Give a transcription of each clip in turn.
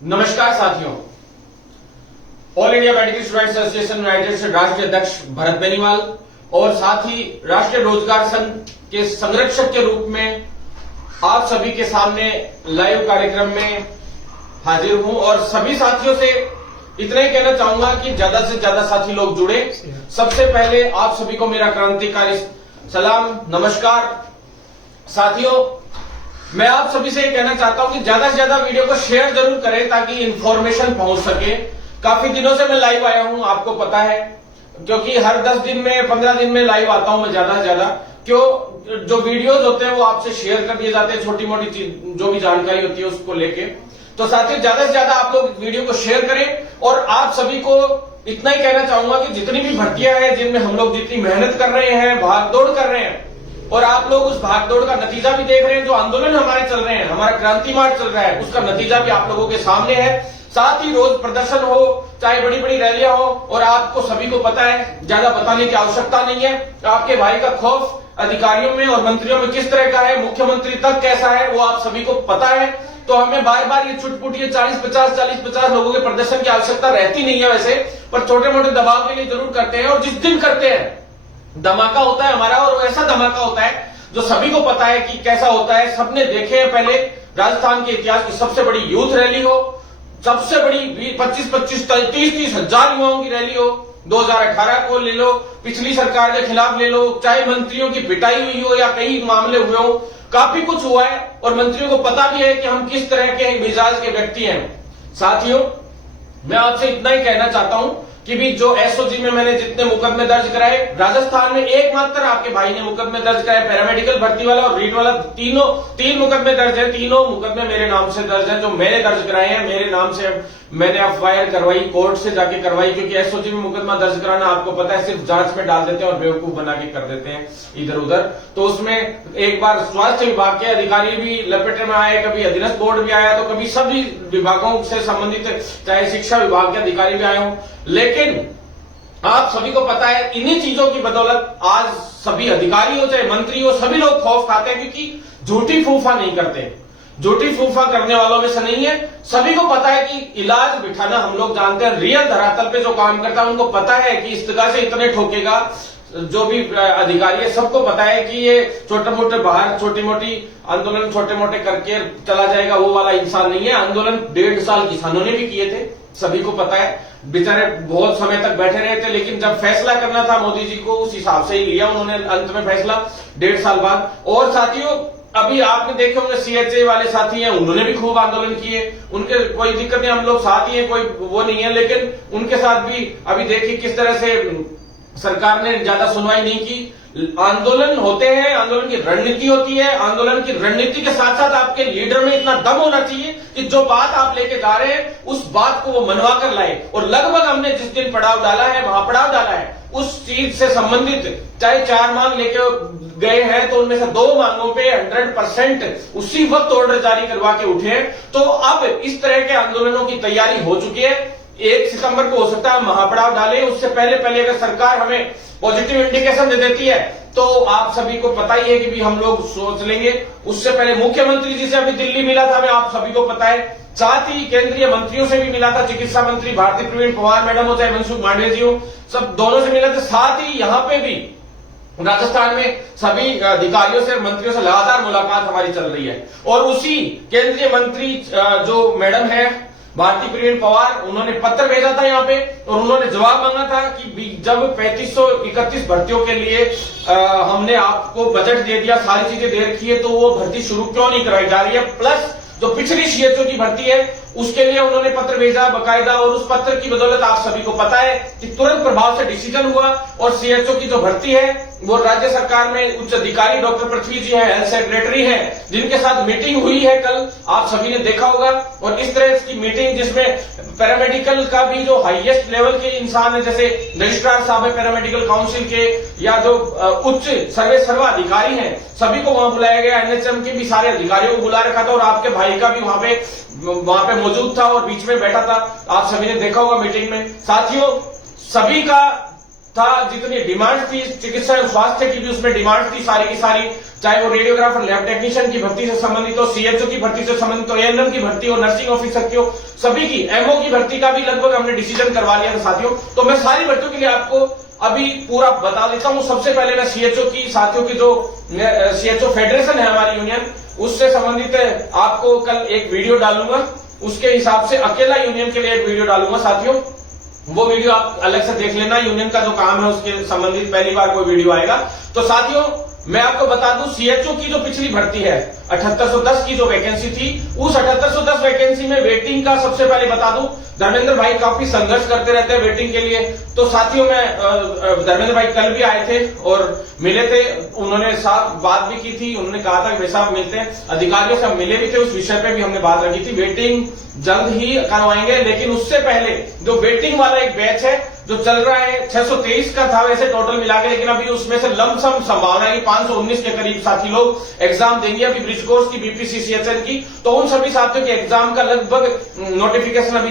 नमस्कार साथियों, all India medical students association United से राष्ट्रीय अध्यक्ष भरत बेनीवाल और साथ ही राष्ट्रीय रोजगार संघ के संरक्षक के रूप में आप सभी के सामने लाइव कार्यक्रम में हाजिर हूं और सभी साथियों से इतना ही कहना चाहूंगा कि ज्यादा से ज्यादा साथी लोग जुड़े। सबसे पहले आप सभी को मेरा क्रांतिकारी सलाम, नमस्कार। साथियों, मैं आप सभी से कहना चाहता हूं कि ज्यादा से ज्यादा वीडियो को शेयर जरूर करें ताकि इंफॉर्मेशन पहुंच सके। काफी दिनों से मैं लाइव आया हूं, आपको पता है, क्योंकि हर 10 दिन में 15 दिन में लाइव आता हूं मैं ज्यादा से ज्यादा। क्यों, जो वीडियोस होते हैं वो आपसे शेयर कर दिए जाते हैं, छोटी मोटी चीज जो भी जानकारी होती है उसको लेके। तो साथियों, ज्यादा से ज्यादा आप लोग वीडियो को शेयर करें और आप सभी को इतना ही कहना चाहूंगा कि जितनी भी भर्तियां हैं जिनमें हम लोग जितनी मेहनत कर रहे हैं, भागदौड़ कर रहे हैं, और आप लोग उस भागदौड़ का नतीजा भी देख रहे हैं। जो आंदोलन हमारे चल रहे हैं, हमारा क्रांति मार्च चल रहा है, उसका नतीजा भी आप लोगों के सामने है। साथ ही रोज प्रदर्शन हो, चाहे बड़ी बड़ी रैलियां हो, और आपको सभी को पता है, ज्यादा बताने की आवश्यकता नहीं है, आपके भाई का खौफ अधिकारियों में और मंत्रियों में किस तरह का है, मुख्यमंत्री तक कैसा है, वो आप सभी को पता है। तो हमें बार बार ये छुटपुट 40-50 लोगों के प्रदर्शन की आवश्यकता रहती नहीं है वैसे, पर छोटे मोटे दबाव के लिए जरूर करते हैं। और जिस दिन करते हैं धमाका होता है हमारा, और ऐसा धमाका होता है जो सभी को पता है कि कैसा होता है। सबने देखे हैं पहले राजस्थान के इतिहास की सबसे बड़ी यूथ रैली हो, सबसे बड़ी 25-30 हजार युवाओं की रैली हो, 2018 को ले लो, पिछली सरकार के खिलाफ ले लो, चाहे मंत्रियों की पिटाई हुई हो या कई मामले हुए हो, काफी कुछ हुआ है और मंत्रियों को पता भी है कि हम किस तरह के मिजाज के व्यक्ति हैं। साथियों, मैं आपसे इतना ही कहना चाहता हूं कि भी जो एसओजी में मैंने जितने मुकदमे दर्ज कराए, राजस्थान में एकमात्र आपके भाई ने मुकदमे दर्ज कराए, पैरामेडिकल भर्ती वाला और रीट वाला, तीन मुकदमे दर्ज है। तीनों मुकदमे मेरे नाम से दर्ज है, जो मैंने दर्ज कराए हैं, मेरे नाम से मैंने एफआईआर करवाई, कोर्ट से जाके करवाई। क्योंकि एसओजी में मुकदमा दर्ज कराना आपको पता है सिर्फ जांच में डाल देते हैं और बेवकूफ बना के कर देते हैं इधर उधर। तो उसमें एक बार स्वास्थ्य विभाग के अधिकारी भी लपेटे में आए, कभी अधीनस्थ बोर्ड भी आया, तो कभी सभी विभागों से संबंधित चाहे शिक्षा विभाग के अधिकारी भी आए हों। लेकिन आप सभी को पता है, इन्हीं चीजों की बदौलत आज सभी अधिकारी हो चाहे मंत्री हो, सभी लोग खौफ खाते हैं, क्योंकि झूठी फूफा नहीं करते। झूठी फूफा करने वालों में से नहीं है। सभी को पता है कि इलाज बिठाना हम लोग जानते हैं, रियल धरातल पे जो काम करता है उनको पता है कि इस तरह से इतने ठोकेगा जो भी अधिकारी है। सबको पता है कि ये छोटे मोटे बाहर छोटी मोटी आंदोलन छोटे मोटे करके चला जाएगा, वो वाला इंसान नहीं है। आंदोलन 1.5 साल किसानों ने भी किए थे, सभी को पता है। बेचारे बहुत समय तक बैठे रहे थे, लेकिन जब फैसला करना था मोदी जी को, उस हिसाब से ही लिया उन्होंने अंत में फैसला 1.5 साल बाद। और साथियों, अभी आपने देखे होंगे सीएचए वाले साथी हैं, उन्होंने भी खूब आंदोलन किए, उनके कोई दिक्कत नहीं, हम लोग साथ ही हैं, कोई वो नहीं है। लेकिन उनके साथ भी अभी देखिए किस तरह से सरकार ने ज्यादा सुनवाई नहीं की। आंदोलन होते हैं, आंदोलन की रणनीति होती है, आंदोलन की रणनीति के साथ साथ आपके लीडर में इतना दम होना चाहिए कि जो बात आप लेके जा रहे हैं उस बात को वो मनवा कर लाए। और लगभग हमने जिस दिन पड़ाव डाला है, महापड़ाव डाला है, उस चीज से संबंधित चाहे 4 मांग लेके गए हैं, तो उनमें से 2 मांगों पे 100% उसी वक्त ऑर्डर जारी करवा के उठे हैं। तो अब इस तरह के आंदोलनों की तैयारी हो चुकी है। 1 सितंबर को हो सकता है महापड़ाव डाले, उससे पहले अगर सरकार हमें पॉजिटिव इंडिकेशन दे देती है तो आप सभी को पता ही है कि भी हम लोग सोच लेंगे। उससे पहले मुख्यमंत्री जी से अभी दिल्ली मिला था मैं, आप सभी को पता है। साथ ही केंद्रीय मंत्रियों से भी मिला था, चिकित्सा मंत्री भारती प्रवीण पवार मैडम हो चाहे मनसुख मांडविया जी हो, सब दोनों से मिला था। साथ ही यहां पे भी राजस्थान में सभी अधिकारियों से मंत्रियों से लगातार मुलाकात हमारी चल रही है। और उसी केंद्रीय मंत्री जो मैडम है भारती प्रवीण पवार, उन्होंने पत्र भेजा था यहाँ पे और उन्होंने जवाब मांगा था कि जब 3531 भर्तियों के लिए हमने आपको बजट दे दिया, सारी चीजें दे रखी है, तो वो भर्ती शुरू क्यों नहीं कराई जा रही है। प्लस जो पिछली सीएचओ की भर्ती है उसके लिए उन्होंने पत्र भेजा बकायदा, और उस पत्र की बदौलत आप सभी को पता है कि तुरंत प्रभाव से डिसीजन हुआ और सीएचओ की जो भर्ती है वो राज्य सरकार में उच्च अधिकारी डॉक्टर पृथ्वी जी हैं, हेल्थ सेक्रेटरी हैं, जिनके साथ मीटिंग हुई है कल, आप सभी ने देखा होगा। और इस तरह की मीटिंग जिसमें पैरामेडिकल का भी जो हाईएस्ट लेवल के इंसान है, जैसे रजिस्ट्रार साहब है पैरामेडिकल काउंसिल के, या जो उच्च सर्वा अधिकारी हैं, सभी को वहां बुलाया गया। एनएचएम के भी सारे अधिकारियों को बुला रखा था और आपके भाई का भी वहां पे मौजूद था और बीच में बैठा था, आप सभी ने देखा होगा मीटिंग में। साथियों, सभी का था, जितनी डिमांड थी चिकित्सा एवं स्वास्थ्य की भी उसमें डिमांड थी सारी की सारी, चाहे वो रेडियोग्राफर, लैब टेक्नीशियन की भर्ती से संबंधित हो, सीएचओ की भर्ती से संबंधित हो, एएनएम की भर्ती हो, नर्सिंग ऑफिसर की हो, सभी की, एमओ की भर्ती का भी लगभग हमने डिसीजन करवा लिया था साथियों। तो मैं सारी भर्तियों के लिए आपको अभी पूरा बता देता हूं। सबसे पहले मैं सीएचओ की, साथियों की जो सीएचओ फेडरेशन है हमारी यूनियन, उससे संबंधित आपको कल एक वीडियो डालूंगा, उसके हिसाब से अकेला यूनियन के लिए एक वीडियो डालूंगा साथियों, वो वीडियो आप अलग से देख लेना। यूनियन का जो काम है उसके संबंधित पहली बार कोई वीडियो आएगा। तो साथियों मैं आपको बता दूं, सीएचओ की जो पिछली भर्ती है 7810 की जो वैकेंसी थी, उस 7810 वैकेंसी में वेटिंग का सबसे पहले बता दूं, धर्मेंद्र भाई काफी संघर्ष करते रहते हैं वेटिंग के लिए। तो साथियों में धर्मेंद्र भाई कल भी आए थे और मिले थे, उन्होंने साथ बात भी की थी, उन्होंने कहा था कि भाई साहब मिलते हैं, अधिकारियों से हम मिले भी थे, उस विषय पे भी हमने बात रखी थी। वेटिंग जल्द ही करवाएंगे, लेकिन उससे पहले जो वेटिंग वाला एक बैच है जो चल रहा है, 623 का था वैसे टोटल मिला के, लेकिन अभी उसमें से लमसम संभावना है कि 519 के करीब साथी लोग एग्जाम देंगे अभी ब्रिज कोर्स की, बीपीसीसीएचएल की। तो उन सभी साथियों के एग्जाम का लगभग नोटिफिकेशन अभी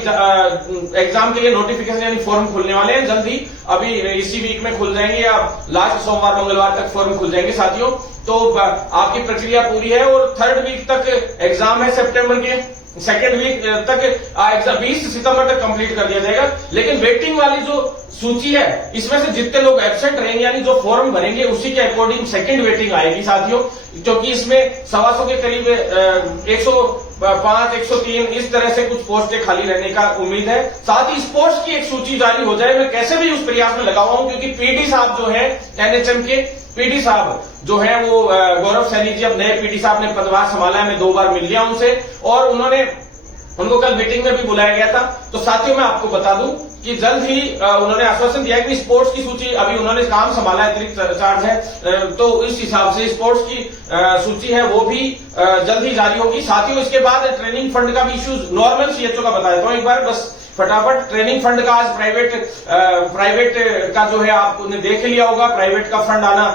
एग्जाम के लिए नोटिफिकेशन यानी फॉर्म खुलने वाले हैं जल्दी, अभी इसी वीक में खुल जाएंगे या लास्ट सोमवार मंगलवार तक फॉर्म खुल जाएंगे साथियों। तो आपकी प्रक्रिया पूरी है और 3rd वीक तक एग्जाम है, सितंबर के 2nd वीक तक एग्जाम 20 सितंबर तक कंप्लीट कर दिया जाएगा। लेकिन वेटिंग वाली जो सूची है, इसमें से जितने लोग एब्सेंट रहेंगे यानी जो फॉर्म भरेंगे उसी के अकॉर्डिंग 2nd वेटिंग आएगी साथियों, क्योंकि इसमें 125 के करीब 105, 103 इस तरह से कुछ पोस्टें खाली रहने का उम्मीद है। साथ ही स्पोर्ट्स की एक सूची जारी हो जाए, मैं कैसे भी उस प्रयास में लगा हुआ हूं, क्योंकि पीडी साहब जो है एनएचएम के पीडी साहब जो है वो गौरव सैनी जी, अब नए पीडी साहब ने पदभार संभाला है, मैं 2 बार मिल लिया उनसे और उनको कल मीटिंग में भी बुलाया गया था। तो साथियों मैं आपको बता दूं कि जल्द ही उन्होंने आश्वासन दिया कि स्पोर्ट्स की सूची, अभी उन्होंने काम संभाला है, अतिरिक्त चार्ज है, तो इस हिसाब से स्पोर्ट्स की सूची है वो भी जल्द ही जारी होगी साथियों। इसके बाद ट्रेनिंग फंड का भी इश्यूज नॉर्मल सीएचओ का बता देता हूं एक बार बस फटाफट। ट्रेनिंग फंड का आज प्राइवेट का जो है आपने देख लिया होगा, प्राइवेट का फंड आना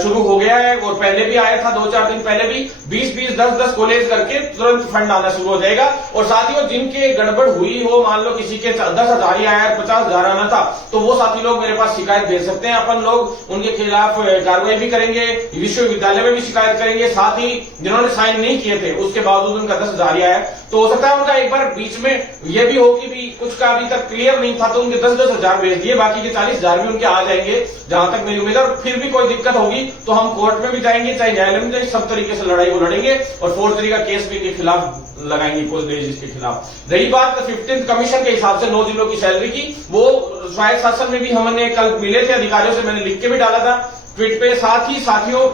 शुरू हो गया है और पहले भी आया था, 2-4 दिन पहले भी 20-20, 10-10 कॉलेज करके तुरंत फंड आना शुरू हो जाएगा। और साथियों जिनके गड़बड़ हुई हो, मान लो किसी के 10,000 ही आया, 50,000 आना था, तो वो साथी लोग मेरे पास शिकायत भेज सकते हैं, अपन लोग उनके खिलाफ कार्रवाई भी करेंगे, विश्वविद्यालय में भी शिकायत करेंगे। साथ ही जिन्होंने साइन नहीं किए थे उसके बावजूद उनका 10,000 आया, तो हो सकता है उनका एक बार बीच में यह भी हो कि भी कुछ का अभी तक क्लियर नहीं था, तो उनके 10-10 हजार भेज दिए, बाकी के 40,000 भी उनके आ जाएंगे जहां तक मेरी उम्मीद है। और फिर भी कोई दिक्कत होगी तो हम कोर्ट में भी जाएंगे, चाहे न्यायालय में जाएंगे, सब तरीके से लड़ाई को लड़ेंगे और फोर्जरी का केस भी के खिलाफ लगाएंगे, पोस्टेज के खिलाफ। रही बात 15th कमीशन के हिसाब से 9 जिलों की सैलरी की, वो स्वायत्त शासन में भी हमने कल मिले थे अधिकारियों से, मैंने लिख के भी डाला था ट्वीट पे। साथ ही साथियों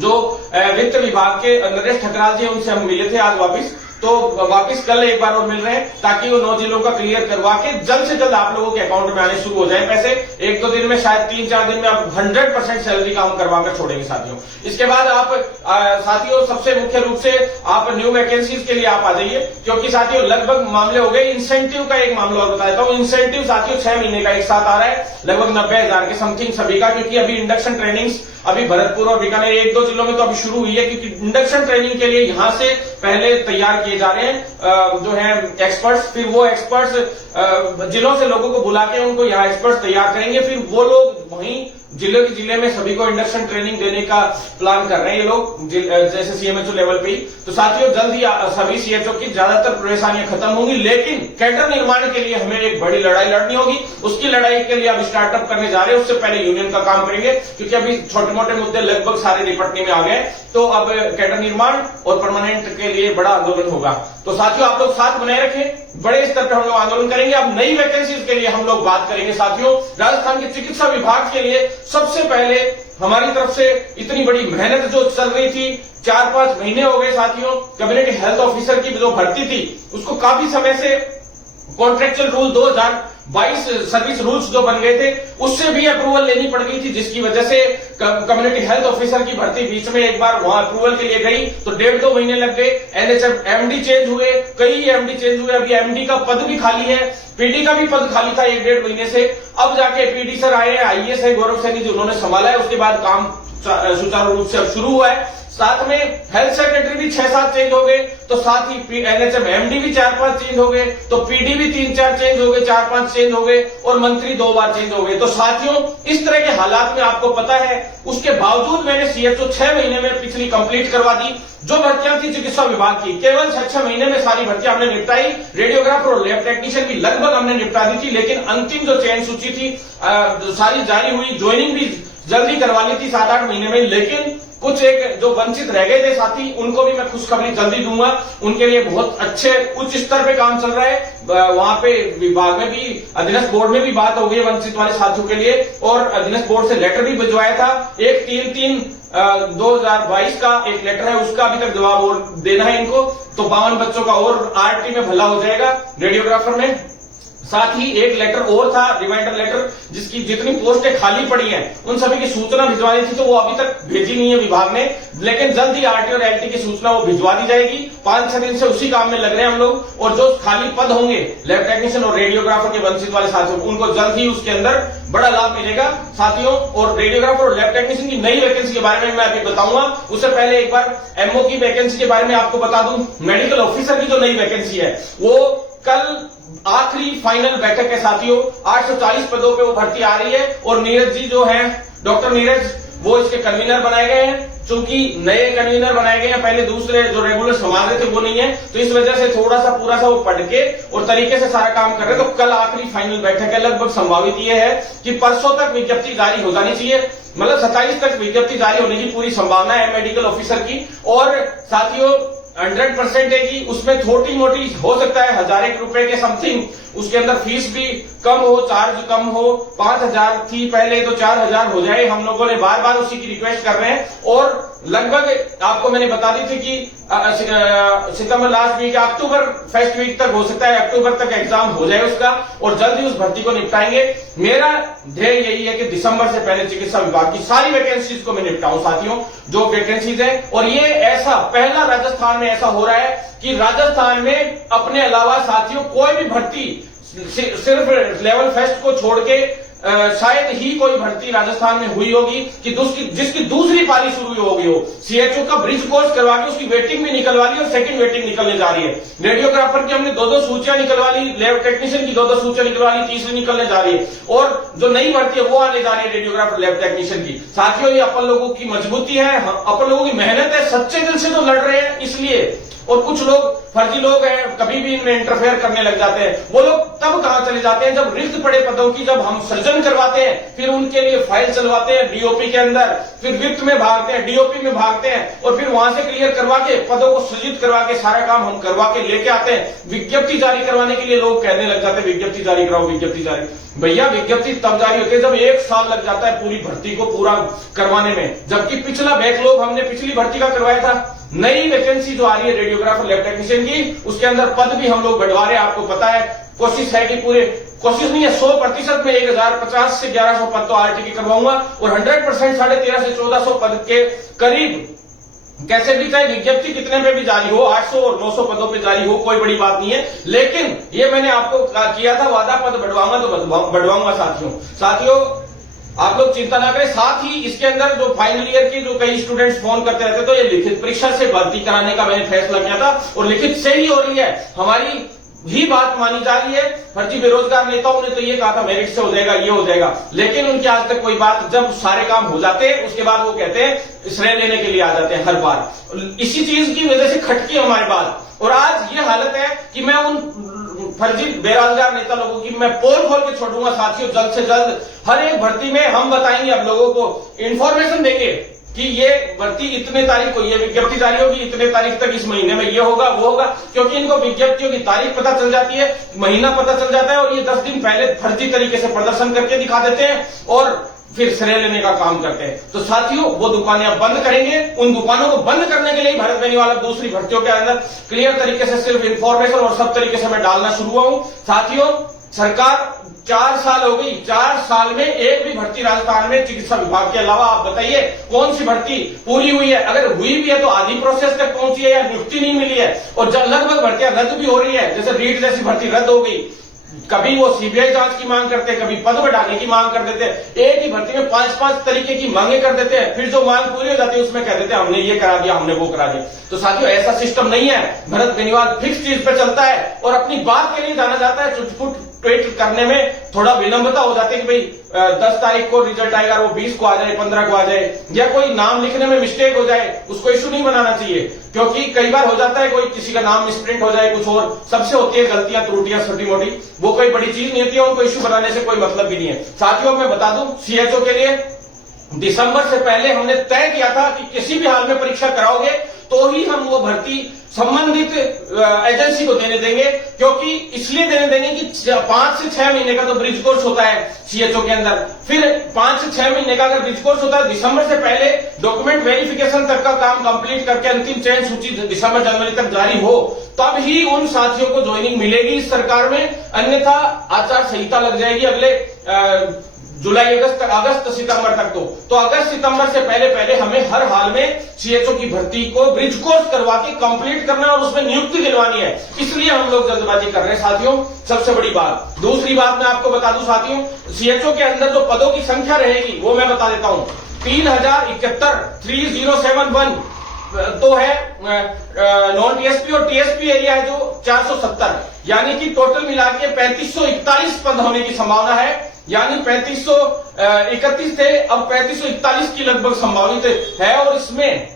जो वित्त विभाग के नरेश ठकराल जी, उनसे हम मिले थे आज वापिस, तो वापिस कल एक बार और मिल रहे हैं ताकि वो 9 जिलों का क्लियर करवा के जल्द से जल्द आप लोगों के अकाउंट में आने शुरू हो जाए पैसे। 1-2 दिन में, शायद 3-4 दिन में आप 100% सैलरी का हम करवा कर छोड़ेंगे साथियों। इसके बाद आप साथियों सबसे मुख्य रूप से आप न्यू वैकेंसीज के लिए आप आ जाइए, क्योंकि साथियों लगभग मामले हो गए। इंसेंटिव का एक मामला और बता देता हूं। इंसेंटिव साथियों 6 महीने का एक साथ आ रहा है, लगभग 90,000 के समथिंग सभी का, क्योंकि अभी इंडक्शन ट्रेनिंग्स अभी भरतपुर और बीकानेर 1-2 जिलों में तो अभी शुरू हुई है, क्योंकि इंडक्शन ट्रेनिंग के लिए यहां से पहले तैयार किए जा रहे हैं जो है एक्सपर्ट्स, फिर वो एक्सपर्ट्स जिलों से लोगों को बुला के उनको यहाँ एक्सपर्ट्स तैयार करेंगे, फिर वो लोग वहीं जिले में सभी को इंडक्शन ट्रेनिंग देने का प्लान कर रहे हैं ये लोग, जैसे सीएमएचओ लेवल पे ही। तो साथियों जल्द ही सभी सीएचओ की ज्यादातर परेशानियां खत्म होंगी, लेकिन कैडर निर्माण के लिए हमें एक बड़ी लड़ाई लड़नी होगी। उसकी लड़ाई के लिए अब स्टार्टअप करने जा रहे हैं, उससे पहले यूनियन का काम करेंगे, क्योंकि अभी छोटे मोटे मुद्दे लगभग सारे निपटने में आ गए। तो अब कैडर निर्माण और परमानेंट के लिए बड़ा आंदोलन होगा। तो साथियों आप लोग साथ बनाए रखें, बड़े स्तर पर हम लोग आंदोलन करेंगे। अब नई वैकेंसीज के लिए हम लोग बात करेंगे साथियों। राजस्थान के चिकित्सा विभाग के लिए सबसे पहले हमारी तरफ से इतनी बड़ी मेहनत जो चल रही थी, 4-5 महीने हो गए साथियों, कम्युनिटी हेल्थ ऑफिसर की जो भर्ती थी उसको काफी समय से कॉन्ट्रेक्चुअल रूल 2022 सर्विस रूल्स जो बन गए थे उससे भी अप्रूवल लेनी पड़ गई थी, जिसकी वजह से कम्युनिटी हेल्थ ऑफिसर की भर्ती बीच में एक बार वहां अप्रूवल के लिए गई तो 1.5-2 महीने लग गए। एनएचएम एमडी चेंज हुए, कई एमडी चेंज हुए, अभी एमडी का पद भी खाली है, पीडी का भी पद खाली था 1-1.5 महीने से। अब जाके पीडी सर आए हैं, आईएएस है गौरव सैनी जी, उन्होंने संभाला है, उसके बाद काम सुचारू रूप से अब शुरू हुआ है। साथ में हेल्थ सेक्रेटरी भी 6-7 चेंज हो गए, तो साथ ही एनएचएम एमडी भी 4-5 चेंज हो गए, तो पीडी भी 3-4 चेंज हो गए, 4-5 चेंज हो गए, और मंत्री 2 बार चेंज हो गए। तो साथियों, इस तरह के हालात में आपको पता है, उसके बावजूद मैंने सीएचओ 6 महीने में पिछली कंप्लीट करवा दी। जो भर्तियां थी चिकित्सा विभाग की, केवल 6 महीने में सारी भर्तियां हमने निपटाई। रेडियोग्राफर और लैब टेक्नीशियन की लगभग हमने निपटा दी थी, लेकिन अंतिम जो चयन सूची थी सारी जारी हुई। ज्वाइनिंग भी जल्दी करवा ली थी 7-8 महीने में, लेकिन कुछ एक जो वंचित रह गए थे साथी, उनको भी मैं खुशखबरी जल्दी दूंगा। उनके लिए बहुत अच्छे उच्च स्तर पे काम चल रहा है। वहां पे विभाग में भी, अधीनस्थ बोर्ड में भी बात हो गई है वंचित वाले साथियों के लिए, और अधीनस्थ बोर्ड से लेटर भी भिजवाया था। एक 3/3/2022 का एक लेटर है, उसका अभी तक जवाब और देना है इनको। तो 52 बच्चों का और आरटी में भला हो जाएगा रेडियोग्राफर में। साथ ही एक लेटर और था, रिमाइंडर लेटर, जिसकी जितनी पोस्टें खाली पड़ी हैं उन सभी की सूचना भिजवानी थी, तो वो अभी तक भेजी नहीं है विभाग ने, लेकिन जल्दी आरटी और एलटी की सूचना वो भिजवा दी जाएगी। 5-6 दिन से उसी काम में लग रहे हैं हम लोग। और जो खाली पद होंगे लैब टेक्नीशियन और रेडियोग्राफर के वंचित वाले साथियों, उनको जल्द ही उसके अंदर बड़ा लाभ मिलेगा साथियों। और रेडियोग्राफर और लैब टेक्नीशियन की नई वैकेंसी के बारे में मैं अभी बताऊंगा। उससे पहले एक बार एमओ की वैकेंसी के बारे में आपको बता दूं। मेडिकल ऑफिसर की जो नई वैकेंसी है, वो कल आखिरी फाइनल बैठक है साथियों। 840 पदों पे वो भर्ती आ रही है, और नीरज जी जो हैं, डॉक्टर नीरज, वो इसके कन्वीनर बनाए गए हैं। चूंकि नए कन्वीनर बनाए गए हैं, पहले दूसरे जो रेगुलर संभाल रहे थे वो नहीं है, तो इस वजह से थोड़ा सा पूरा सा वो पढ़ के और तरीके से सारा काम कर रहे हैं। तो कल आखिरी फाइनल बैठक है। लगभग संभावित ये है कि परसों तक विज्ञप्ति जारी हो जानी चाहिए, मतलब 27 तक विज्ञप्ति जारी होने की पूरी संभावना है मेडिकल ऑफिसर की। और साथियों 100% है कि उसमें छोटी मोटी हो सकता है 1000 रुपए के समथिंग, उसके अंदर फीस भी कम हो, चार्ज कम हो। 5000 थी पहले, तो 4000 हो जाए। हम लोगों ने बार बार उसी की रिक्वेस्ट कर रहे हैं। और लगभग आपको मैंने बता दी थी कि सितंबर लास्ट वीक, अक्टूबर फर्स्ट वीक तक हो सकता है, अक्टूबर तक एग्जाम हो जाए उसका, और जल्दी उस भर्ती को निपटाएंगे। मेरा ध्येय यही है कि दिसंबर से पहले चिकित्सा विभाग की सारी वैकेंसीज को मैं निपटाऊं साथियों, जो वैकेंसीज है। और ये ऐसा पहला राजस्थान में ऐसा हो रहा है कि राजस्थान में अपने अलावा साथियों कोई भी भर्ती, सिर्फ लेवल फर्स्ट को छोड़ के शायद ही कोई भर्ती राजस्थान में हुई होगी कि जिसकी दूसरी पारी शुरू हो गई हो। सीएचओ का ब्रिज कोर्स करवा के उसकी वेटिंग भी निकलवा ली, और सेकंड वेटिंग निकलने जा रही है। रेडियोग्राफर की हमने 2-2 सूचियां निकलवा ली, लैब टेक्नीशियन की 2-2 सूचियां निकलवा ली, तीसरी निकलने जा रही है। और जो नई भर्ती है वो आने जा रही है रेडियोग्राफर लैब टेक्नीशियन की। साथियों, ये अपन लोगों की मजबूती है, अपन लोगों की मेहनत है, सच्चे दिल से तो लड़ रहे हैं इसलिए। और कुछ लोग फर्जी लोग हैं, कभी भी इनमें इंटरफेयर करने लग जाते हैं। वो लोग तब कहां चले जाते हैं, जब रिक्त पड़े पदों की जब हम सृजन करवाते हैं, फिर उनके लिए फाइल चलवाते हैं डीओपी के अंदर, फिर वित्त में भागते हैं, डीओपी में भागते हैं, और फिर वहां से क्लियर करवा के पदों को सृजित करवा के सारा काम हम करवा के लेके आते हैं। विज्ञप्ति जारी करवाने के लिए लोग कहने लग जाते हैं विज्ञप्ति जारी कराओ, विज्ञप्ति जारी। भैया, विज्ञप्ति तब जारी होती है जब 1 साल लग जाता है पूरी भर्ती को पूरा करवाने में, जबकि पिछला बैकलॉग हमने पिछली भर्ती का करवाया था। नई वैकेंसी जो आ रही है रेडियोग्राफर लैब टेक्नीशियन की, उसके अंदर पद भी हम लोग बढ़वा रहे हैं। आपको पता है, कोशिश है कि पूरे, कोशिश नहीं है, 100% में 1050 से 1100 पद तो आरटी की करवाऊंगा, और 100% 1350 से 1400 पद के करीब कैसे भी, चाहे विज्ञप्ति कितने पे भी जारी हो, 800 और 900 पदों पे जारी हो, कोई बड़ी बात नहीं है। लेकिन ये मैंने आपको किया था वादा, पद बढ़वाऊंगा तो बढ़वाऊंगा साथियों। आप लोग चिंता ना करें। साथ ही इसके अंदर जो फाइनल ईयर की जो कई स्टूडेंट्स फोन करते रहते, तो ये लिखित परीक्षा से भर्ती कराने का मैंने फैसला किया था, और लिखित से ही हो रही है। हमारी ही बात मानी जा रही है। फर्जी बेरोजगार नेताओं ने तो ये कहा था मेरिट से हो जाएगा, ये हो जाएगा, लेकिन उनकी आज तक कोई बात, जब सारे काम हो जाते हैं उसके बाद वो कहते हैं श्रेय लेने के लिए आ जाते हैं हर बार। इसी चीज की वजह से खटकी हमारे बात। और आज ये हालत है कि मैं उन फर्जी बेरोजगार नेता लोगों की मैं पोल खोल के छोड़ूंगा साथियों, जल्द से जल्द। हर एक भर्ती में हम बताएंगे, अब लोगों को इंफॉर्मेशन देंगे कि ये भर्ती इतने तारीख को ये विज्ञप्ति जारी होगी, इतने तारीख तक इस महीने में ये होगा वो होगा, क्योंकि इनको विज्ञप्तियों की तारीख पता चल जाती है, महीना पता चल जाता है, और ये 10 दिन पहले फर्जी तरीके से प्रदर्शन करके दिखा देते हैं और फिर श्रेय लेने का काम करते हैं। तो साथियों, वो दुकानें अब बंद करेंगे। उन दुकानों को बंद करने के लिए भारत बेनीवाल अब दूसरी भर्तियों के अंदर क्लियर तरीके से सिर्फ इंफॉर्मेशन और सब तरीके से मैं डालना शुरू हुआ हूं। साथियों, सरकार 4 साल हो गई, 4 साल में एक भी भर्ती राजस्थान में चिकित्सा विभाग के अलावा आप बताइए कौन सी भर्ती पूरी हुई है? अगर हुई भी है तो आधी प्रोसेस तक पहुंची है या नियुक्ति नहीं मिली है। और जब लगभग भर्तियां रद्द भी हो रही है, जैसे रीट जैसी भर्ती रद्द हो गई, कभी वो सीबीआई जांच की मांग करते हैं, कभी पद बढ़ाने की मांग कर देते हैं। एक ही भर्ती में 5-5 तरीके की मांगे कर देते हैं, फिर जो मांग पूरी हो जाती है उसमें कह देते हैं हमने ये करा दिया, हमने वो करा दिया। तो साथियों ऐसा सिस्टम नहीं है। भरत बेनीवाल फिक्स चीज पे चलता है और अपनी बात के लिए जाना जाता है। चुटपुट ट्वीट करने में थोड़ा विलंबता हो जाती है कि भाई 10 तारीख को रिजल्ट आएगा, वो 20 को आ जाए, 15 को आ जाए, या कोई नाम लिखने में मिस्टेक हो जाए, उसको इशू नहीं बनाना चाहिए। क्योंकि कई बार हो जाता है कोई किसी का नाम मिसप्रिंट हो जाए, कुछ और सबसे होती है गलतियां त्रुटियां छोटी मोटी, वो कोई बड़ी चीज नहीं होती है, उनको इशू बनाने से कोई मतलब भी नहीं है। साथियों मैं बता दूं, सीएचओ के लिए दिसंबर से पहले हमने तय किया था कि किसी भी हाल में परीक्षा कराओगे तो ही हम वो भर्ती संबंधित एजेंसी को देने देंगे। क्योंकि इसलिए देने देंगे कि 5 से 6 महीने का तो ब्रिज कोर्स होता है सीएचओ के अंदर, फिर 5 से 6 महीने का अगर ब्रिज कोर्स होता है, दिसंबर से पहले डॉक्यूमेंट वेरिफिकेशन तक का काम कंप्लीट करके अंतिम चयन सूची दिसंबर जनवरी तक जारी हो, तब ही उन साथियों को ज्वाइनिंग मिलेगी इस सरकार में। अन्यथा आचार संहिता लग जाएगी अगले जुलाई अगस्त सितंबर तक। तो अगस्त सितंबर से पहले हमें हर हाल में सीएचओ की भर्ती को ब्रिज कोर्स करवा के कंप्लीट करना है और उसमें नियुक्ति दिलवानी है। इसलिए हम लोग जल्दबाजी कर रहे हैं साथियों, सबसे बड़ी बात। दूसरी बात मैं आपको बता दूं साथियों, सीएचओ के अंदर जो पदों की संख्या रहेगी वो मैं बता देता हूं। 3071 तो है नॉन टीएसपी, और टीएसपी एरिया है जो 470, यानी कि टोटल मिला के 3541 पद होने की संभावना है। यानी 3531 थे, अब 3541 की लगभग संभावित है। और इसमें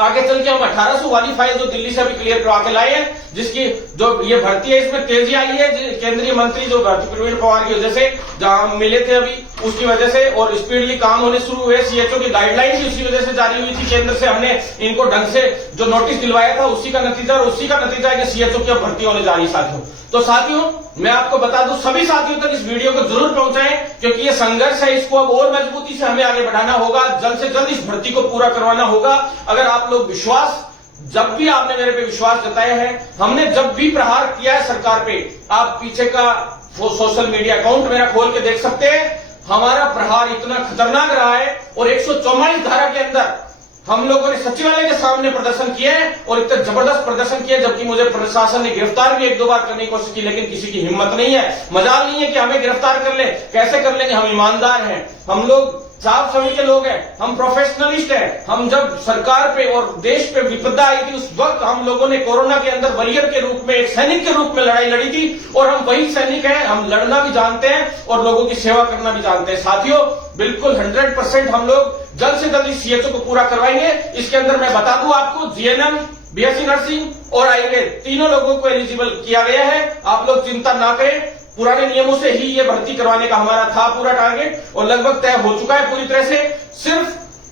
आगे चल के हम 1800 वाली फाइल जो दिल्ली से अभी क्लियर करवा के लाए हैं, जिसकी जो ये भर्ती है इसमें तेजी आई है केंद्रीय मंत्री जो प्रवीण पवार की वजह से, जहां मिले थे अभी उसकी वजह से, और स्पीडली काम होने शुरू हुए। सीएचओ की गाइडलाइंस उसी वजह से जारी हुई थी केंद्र से, हमने इनको ढंग से जो नोटिस दिलवाया था उसी का नतीजा, और उसी का नतीजा है कि सीएचओ की अब भर्ती होने जा रही है साथियों। तो साथियों मैं आपको बता दूं, सभी साथियों तक इस वीडियो को जरूर पहुंचाएं, क्योंकि ये संघर्ष है, इसको अब और मजबूती से हमें आगे बढ़ाना होगा। जल्द से जल्द इस भर्ती को पूरा करवाना होगा। अगर आप लोग विश्वास, जब भी आपने मेरे पे विश्वास जताया है, हमने जब भी प्रहार किया है सरकार पे, आप पीछे का सोशल मीडिया अकाउंट मेरा खोल के देख सकते हैं। हमारा प्रहार इतना खतरनाक रहा है, और 144 धारा के अंदर हम लोगों ने सचिवालय के सामने प्रदर्शन किए और इतना जबरदस्त प्रदर्शन किया, जबकि मुझे प्रशासन ने गिरफ्तार भी 1-2 बार करने की कोशिश की, लेकिन किसी की हिम्मत नहीं है, मजाल नहीं है कि हमें गिरफ्तार कर ले। कैसे कर लेंगे? हम ईमानदार हैं, हम लोग साफ समझ के लोग हैं, हम प्रोफेशनलिस्ट हैं। हम जब सरकार पे और देश पे विपदा आई थी, उस वक्त हम लोगों ने कोरोना के अंदर वॉरियर के रूप में, एक सैनिक के रूप में लड़ाई लड़ी थी, और हम वही सैनिक हैं। हम लड़ना भी जानते हैं और लोगों की सेवा करना भी जानते हैं। साथियों बिल्कुल 100% हम लोग जल्द से जल्द इस सीएचओ को पूरा करवाएंगे। इसके अंदर मैं बता दूं आपको, जीएनएम, बीएससी नर्सिंग और आयुर्वेद तीनों लोगों को एलिजिबल किया गया है। आप लोग चिंता ना करें, पुराने नियमों से ही ये भर्ती करवाने का हमारा था पूरा टारगेट, और लगभग तय हो चुका है पूरी तरह से। सिर्फ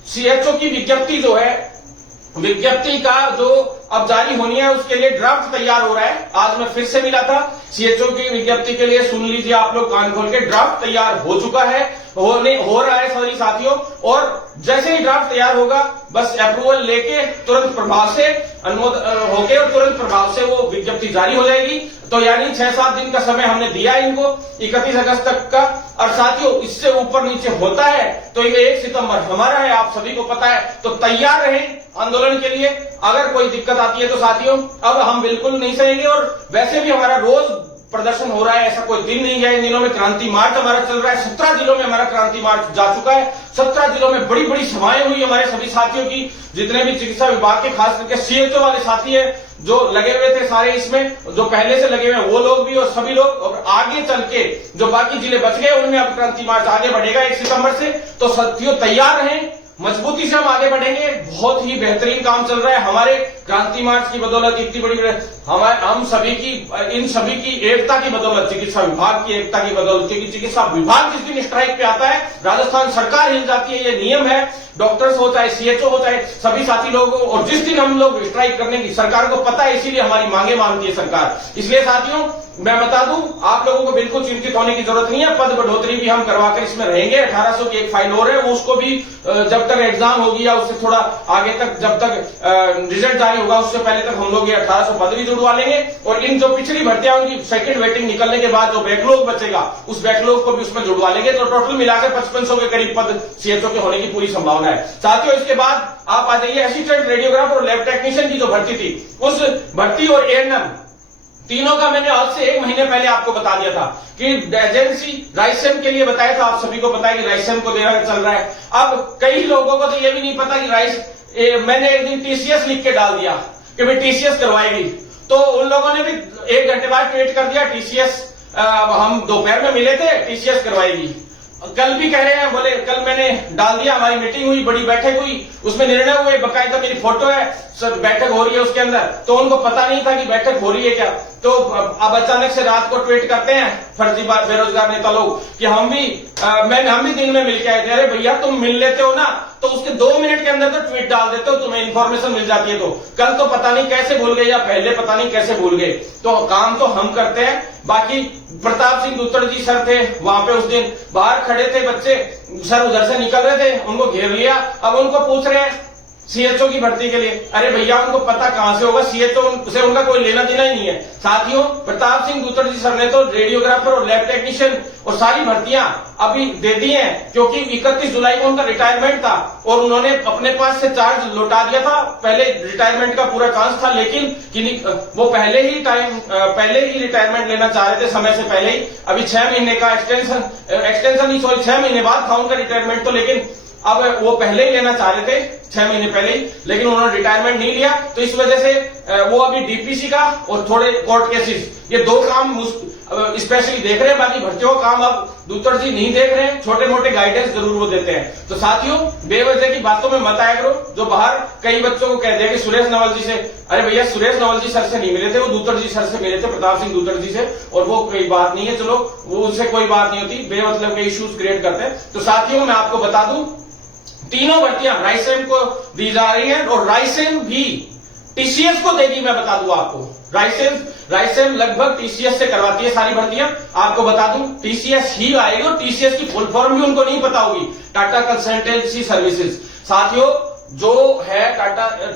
सीएचओ की विज्ञप्ति जो है, विज्ञप्ति का जो अब जारी होनी है, उसके लिए ड्राफ्ट तैयार हो रहा है। आज मैं फिर से मिला था सीएचओ की विज्ञप्ति के लिए, सुन लीजिए आप लोग कान खोल के, ड्राफ्ट तैयार हो चुका है, हो रहा है सॉरी साथियों। और जैसे ही ड्राफ्ट तैयार होगा, बस अप्रूवल लेके तुरंत प्रभाव से अनुमोदन होके और तुरंत प्रभाव से वो विज्ञप्ति जारी हो जाएगी। तो यानी 6-7 दिन का समय हमने दिया इनको, 31 अगस्त तक का। और साथियों इससे ऊपर नीचे होता है तो ये 1 सितंबर हमारा है, आप सभी को पता है। तो तैयार रहें आंदोलन के लिए। अगर कोई दिक्कत आती है तो साथियों अब हम बिल्कुल नहीं सहेंगे, और वैसे भी हमारा रोज प्रदर्शन हो रहा है, ऐसा कोई दिन नहीं है। इन दिनों में क्रांति मार्च हमारा चल रहा है, 17 जिलों में हमारा क्रांति मार्च जा चुका है। 17 जिलों में बड़ी बड़ी सभाएं हुई हमारे सभी साथियों की, जितने भी चिकित्सा विभाग के, खास करके सीएचओ वाले साथी हैं जो लगे हुए थे सारे इसमें, जो पहले से लगे हुए हैं वो लोग भी और सभी लोग। और आगे चल के जो बाकी जिले बच गए उनमें अब क्रांति मार्च आगे बढ़ेगा 1 सितंबर से। तो साथियों तैयार रहें, मजबूती से हम आगे बढ़ेंगे। बहुत ही बेहतरीन काम चल रहा है हमारे क्रांति मार्च की बदौलत, इतनी बड़ी हम सभी की, इन सभी की एकता की बदौलत, चिकित्सा विभाग की एकता की बदौलत। क्योंकि चिकित्सा विभाग जिस दिन स्ट्राइक पे आता है, राजस्थान सरकार हिल जाती है, ये नियम है। डॉक्टर्स हो चाहे सीएचओ हो चाहे सभी साथी लोगों, और जिस दिन हम लोग स्ट्राइक करने की सरकार को पता है, इसीलिए हमारी मांगे मानती है सरकार। इसलिए साथियों मैं बता दूं, आप लोगों को बिल्कुल चिंतित होने की जरूरत नहीं है। पद बढ़ोतरी भी हम करवाकर इसमें रहेंगे। 1800 की एक फाइल और है, उसको भी जब तक एग्जाम होगी या उससे थोड़ा आगे तक, जब तक रिजल्ट जारी होगा उससे पहले तक हम लोग ये 1800 पद भी जुड़वा लेंगे। और इन जो पिछली भर्तियां उनकी सेकंड वेटिंग निकलने के बाद जो बैकलॉग बचेगा, उस बैकलॉग को भी उसमें जुड़वा लेंगे। तो टोटल मिलाकर 5500 के करीब पद सीएचओ के होने की पूरी संभावना है साथियों। इसके बाद आप आ जाइए असिस्टेंट रेडियोग्राफर और लैब टेक्नीशियन की जो भर्ती थी, उस भर्ती और एएनएम तीनों का मैंने आज से 1 महीने पहले आपको बता दिया था कि एजेंसी राइसेम के लिए बताया था। आप सभी को पता है कि राइसेम को देना चल रहा है। अब कई लोगों को तो ये भी नहीं पता कि मैंने एक दिन टीसीएस लिख के डाल दिया कि भाई टीसीएस करवाएगी, तो उन लोगों ने भी 1 घंटे बाद ट्वीट कर दिया टीसीएस हम दोपहर में मिले थे, टीसीएस करवाएगी। कल भी कह रहे हैं, बोले कल मैंने डाल दिया, हमारी मीटिंग हुई, बड़ी बैठक हुई, उसमें निर्णय हुए, बकायदा मेरी फोटो है, सब बैठक हो रही है उसके अंदर, तो उनको पता नहीं था कि बैठक हो रही है क्या। तो अब अचानक से रात को ट्वीट करते हैं फर्जी बेरोजगार नेता लोग कि हम भी दिन में मिल के आए थे। अरे भैया तुम मिल लेते हो ना, तो उसके 2 मिनट के अंदर तो ट्वीट डाल देते हो, तुम्हें इंफॉर्मेशन मिल जाती है। तो कल तो पता नहीं कैसे भूल गए या पहले पता नहीं कैसे भूल गए। तो काम तो हम करते हैं। बाकी प्रताप सिंह दुत्तड़ जी सर थे वहां पे, उस दिन बाहर खड़े थे बच्चे, सर उधर से निकल रहे थे, उनको घेर लिया। अब उनको पूछ रहे हैं सीएचओ की भर्ती के लिए। अरे भैया उनको पता कहां से होगा, सीएचओ से उनका कोई लेना देना ही नहीं है। साथियों, प्रताप सिंह दुत्तड़ जी सर ने तो रेडियोग्राफर और लैब टेक्नीशियन और सारी भर्तियां अभी दे दी हैं, क्योंकि 31 जुलाई को उनका रिटायरमेंट था और उन्होंने अपने पास से चार्ज लौटा दिया था। पहले रिटायरमेंट का पूरा चांस था, लेकिन वो पहले ही रिटायरमेंट लेना चाह रहे थे समय से पहले ही। अभी 6 महीने का एक्सटेंशन ही 6 महीने बाद था उनका रिटायरमेंट, तो लेकिन अब वो पहले ही लेना चाह रहे थे 6 महीने पहले ही, लेकिन उन्होंने रिटायरमेंट नहीं लिया। तो इस वजह से वो अभी डीपीसी का और थोड़े कोर्ट केसेस, ये 2 काम स्पेशली देख रहे हैं। बाकी भर्तियों का काम अब दुत्तड़ जी नहीं देख रहे हैं, छोटे मोटे गाइडेंस जरूर वो देते हैं। तो साथियों, बेवजह की बातों में मत आया करो। जो बाहर कई बच्चों को कह दिया कि सुरेश नवल जी से, अरे भैया सुरेश नवल जी सर से नहीं मिले थे, वो दुत्तड़ जी सर से मिले थे, प्रताप सिंह दुत्तड़ जी से, और वो कोई बात नहीं है, चलो वो उससे कोई बात नहीं होती, बेमतलब के इश्यूज क्रिएट करते हैं। तो साथियों, मैं आपको बता दूं, तीनों भर्तियां राइसेम को दी जा रही हैं और राइसेम भी टीसीएस को देगी। मैं बता दूं आपको, राइसेम लगभग टीसीएस से करवाती है सारी भर्तियां। आपको बता दूं, टीसीएस ही आएगी और टीसीएस की फुल फॉर्म भी उनको नहीं पता होगी, टाटा कंसल्टेंसी सर्विसेज। साथियों, जो है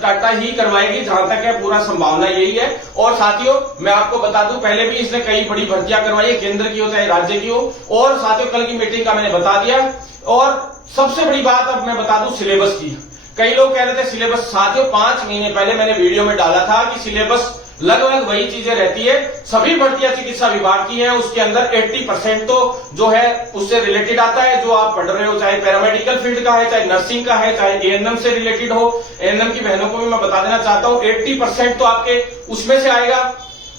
टाटा ही करवाएगी, जहां तक है पूरा संभावना यही है। और साथियों, मैं आपको बता दूं, पहले भी इसने कई बड़ी भर्तियां करवाई है, केंद्र की हो चाहे राज्य की हो। और साथियों, कल की मीटिंग का मैंने बता दिया। और सबसे बड़ी बात अब मैं बता दूं सिलेबस की। कई लोग कह रहे थे सिलेबस, साथियों 5 महीने पहले मैंने वीडियो में डाला था कि सिलेबस लगभग वही चीजें रहती है। सभी भर्तियां चिकित्सा विभाग की हैं, उसके अंदर 80% तो जो है उससे रिलेटेड आता है जो आप पढ़ रहे हो, चाहे पैरामेडिकल फील्ड का है, चाहे नर्सिंग का है, चाहे एएनएम से रिलेटेड हो। एएनएम की बहनों को भी मैं बता देना चाहता हूं, 80% तो आपके उसमें से आएगा,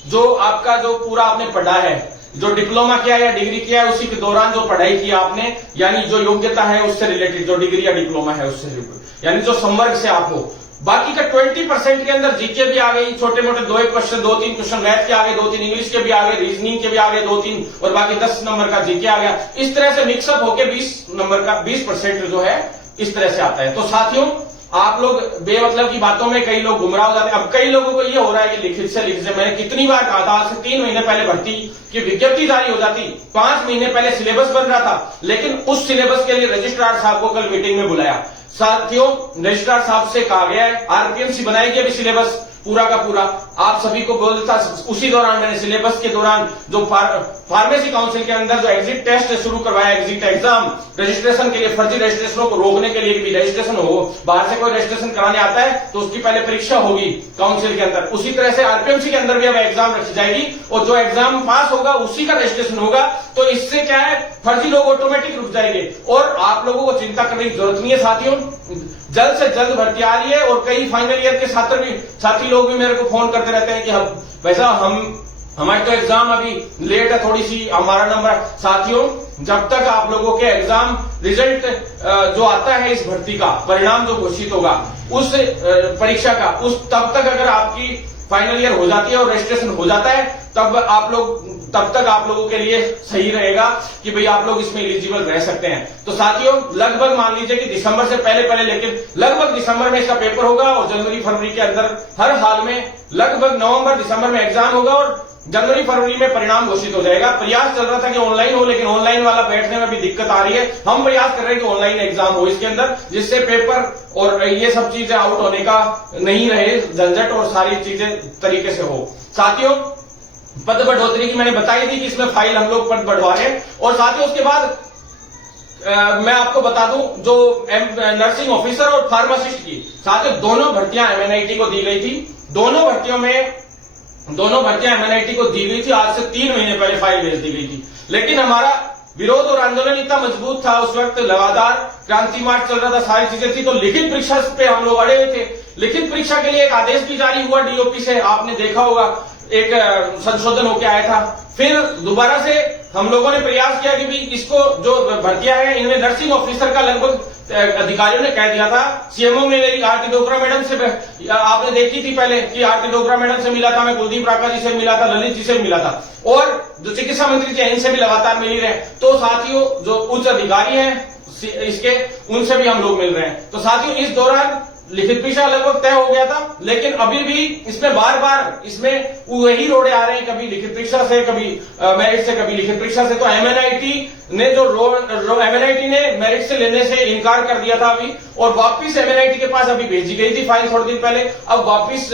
जो आपका जो पूरा आपने पढ़ा है, जो डिप्लोमा किया या डिग्री किया है उसी के दौरान जो पढ़ाई की आपने, यानी जो योग्यता है उससे रिलेटेड, जो डिग्री या डिप्लोमा है उससे रिलेटेड, यानी जो संवर्ग से आप हो। बाकी का 20% के अंदर जीके भी आ गई, छोटे मोटे 2-1 क्वेश्चन, 2-3 क्वेश्चन मैथ के आ गए, 2-3 इंग्लिश के भी आ गए, रीजनिंग के भी आ गए 2-3, और बाकी 10 नंबर का जीके आ गया। इस तरह से मिक्सअप होके 20 नंबर का 20% जो है इस तरह से आता है। तो साथियों, आप लोग बेमतलब की बातों में कई लोग गुमराह हो जाते हैं। अब कई लोगों को ये हो रहा है कि लिखित से मैंने कितनी बार कहा था, आज से 3 महीने पहले भर्ती की विज्ञप्ति जारी हो जाती, 5 महीने पहले सिलेबस बन रहा था, लेकिन उस सिलेबस के लिए रजिस्ट्रार साहब को कल मीटिंग में बुलाया। साथियों, रजिस्ट्रार साहब से कहा गया है आरपीएमसी बनाएगी अभी सिलेबस पूरा का पूरा। आप सभी को बोलता, उसी दौरान मैंने सिलेबस के दौरान जो फार्मेसी काउंसिल के अंदर जो एग्जिट टेस्ट शुरू करवाया, एग्जिट एग्जाम रजिस्ट्रेशन के लिए, फर्जी रजिस्ट्रेशनों को रोकने के लिए भी रजिस्ट्रेशन हो, बाहर से कोई रजिस्ट्रेशन कराने आता है तो उसकी पहले परीक्षा होगी काउंसिल के अंदर, उसी तरह से आरपीएमसी के अंदर भी अब एग्जाम रखी जाएगी और जो एग्जाम पास होगा उसी का रजिस्ट्रेशन होगा। तो इससे क्या है, फर्जी लोग ऑटोमेटिक रुक जाएंगे और आप लोगों को चिंता करने की जरूरत नहीं है। साथियों, जल्द से जल्द भर्ती आ रही है और कई फाइनल ईयर के साथी लोग भी मेरे को फोन करते रहते हैं कि वैसा हमारी तो एग्जाम अभी लेट है थोड़ी सी, हमारा नंबर। साथियों, जब तक आप लोगों के एग्जाम रिजल्ट जो आता है इस भर्ती का परिणाम जो घोषित होगा उस परीक्षा का, तब तक अगर आपकी फाइनल ईयर हो जाती है और रजिस्ट्रेशन हो जाता है, तब तक आप लोगों के लिए सही रहेगा कि भाई आप लोग इसमें एलिजिबल रह सकते हैं। तो साथियों, लगभग मान लीजिए कि दिसंबर से पहले, लेकिन लगभग दिसंबर में इसका पेपर होगा और जनवरी फरवरी के अंदर हर हाल में लगभग नवंबर दिसंबर में एग्जाम होगा और जनवरी फरवरी में परिणाम घोषित हो जाएगा। प्रयास चल रहा था कि ऑनलाइन हो, लेकिन ऑनलाइन वाला बैठने में भी दिक्कत आ रही है। हम प्रयास कर रहे हैं कि ऑनलाइन एग्जाम हो इसके अंदर, जिससे पेपर और ये सब चीजें आउट होने का नहीं रहे झंझट और सारी चीजें तरीके से हो। साथियों, पद बढ़ोतरी की मैंने बताई थी कि इसमें फाइल हम लोग पद बढ़वा रहे हैं। और साथियों, उसके बाद मैं आपको बता दूं, जो नर्सिंग ऑफिसर और फार्मासिस्ट की, साथियों दोनों भर्तियां एमएनआईटी को दी गई थी। दोनों भर्तियों में दोनों भर्तियां एमएनआईटी को दी गई थी। आज से 3 महीने पहले फाइल भेज दी गई थी, लेकिन हमारा विरोध और आंदोलन इतना मजबूत था उस वक्त, लगातार क्रांति मार्च चल रहा था, सारी चीजें थी, तो लिखित परीक्षा पे हम लोग अड़े हुए थे। लिखित परीक्षा के लिए एक आदेश भी जारी हुआ डीओपी से, आपने देखा होगा, एक संशोधन होकर आया था। फिर दोबारा से हम लोगों ने प्रयास किया कि भी इसको जो भर्तियां हैं इनमें नर्सिंग ऑफिसर का लगभग अधिकारियों ने कह दिया था। सीएमओ में मेरी आरती डोगरा मैडम से आपने देखी थी पहले कि आरती डोगरा मैडम से मिला था, मैं कुलदीप राका जी से मिला था, ललित जी से मिला था, और जो चिकित्सा मंत्री थे इनसे भी लगातार मिल रहे हैं। तो साथियों जो उच्च अधिकारी हैं इसके, उनसे भी हम लोग मिल रहे हैं। तो साथियों इस दौरान लिखित परीक्षा लगभग तय हो गया था, लेकिन अभी भी इसमें बार बार इसमें वही रोड़े आ रहे हैं, कभी लिखित परीक्षा से, कभी मेरिट से, कभी लिखित परीक्षा से। तो एमएनआईटी ने एमएनआईटी ने मेरिट से लेने से इनकार कर दिया था अभी, और वापिस एमएनआईटी के पास अभी भेजी गई थी फाइल थोड़े दिन पहले। अब वापिस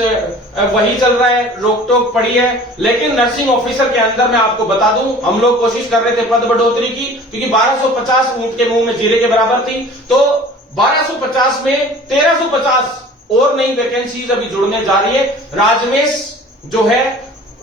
वही चल रहा है, रोक टोक पड़ी है। लेकिन नर्सिंग ऑफिसर के अंदर मैं आपको बता दूं, हम लोग कोशिश कर रहे थे पद बढ़ोतरी की, क्योंकि 1250 ऊंट के मुंह में जीरे के बराबर थी। तो 1250 में 1350 और नई वैकेंसीज अभी जुड़ने जा रही है।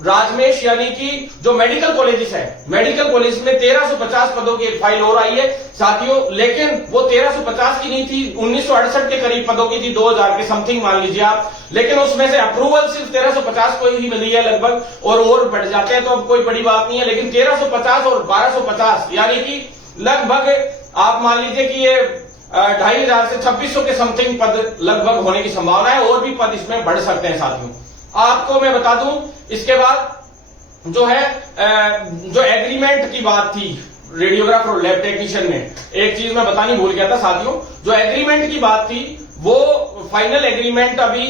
राजमेश यानी कि जो मेडिकल कॉलेजेस है, मेडिकल कॉलेज में 1350 पदों की एक फाइल और आई है साथियों। लेकिन वो 1350 की नहीं थी, 1968 के करीब पदों की थी, 2000 के समथिंग मान लीजिए आप। लेकिन उसमें से अप्रूवल सिर्फ 1350 को ही मिली है लगभग, और बढ़ जाते हैं तो अब कोई बड़ी बात नहीं है। लेकिन 1350 और 1250 यानी कि लगभग आप मान लीजिए कि ये 2500 से 2600 के समथिंग पद लगभग होने की संभावना है, और भी पद इसमें बढ़ सकते हैं साथियों। आपको मैं बता दूं, इसके बाद जो है जो एग्रीमेंट की बात थी रेडियोग्राफर और लैब टेक्नीशियन में, एक चीज मैं बतानी भूल गया था साथियों, जो एग्रीमेंट की बात थी वो फाइनल एग्रीमेंट अभी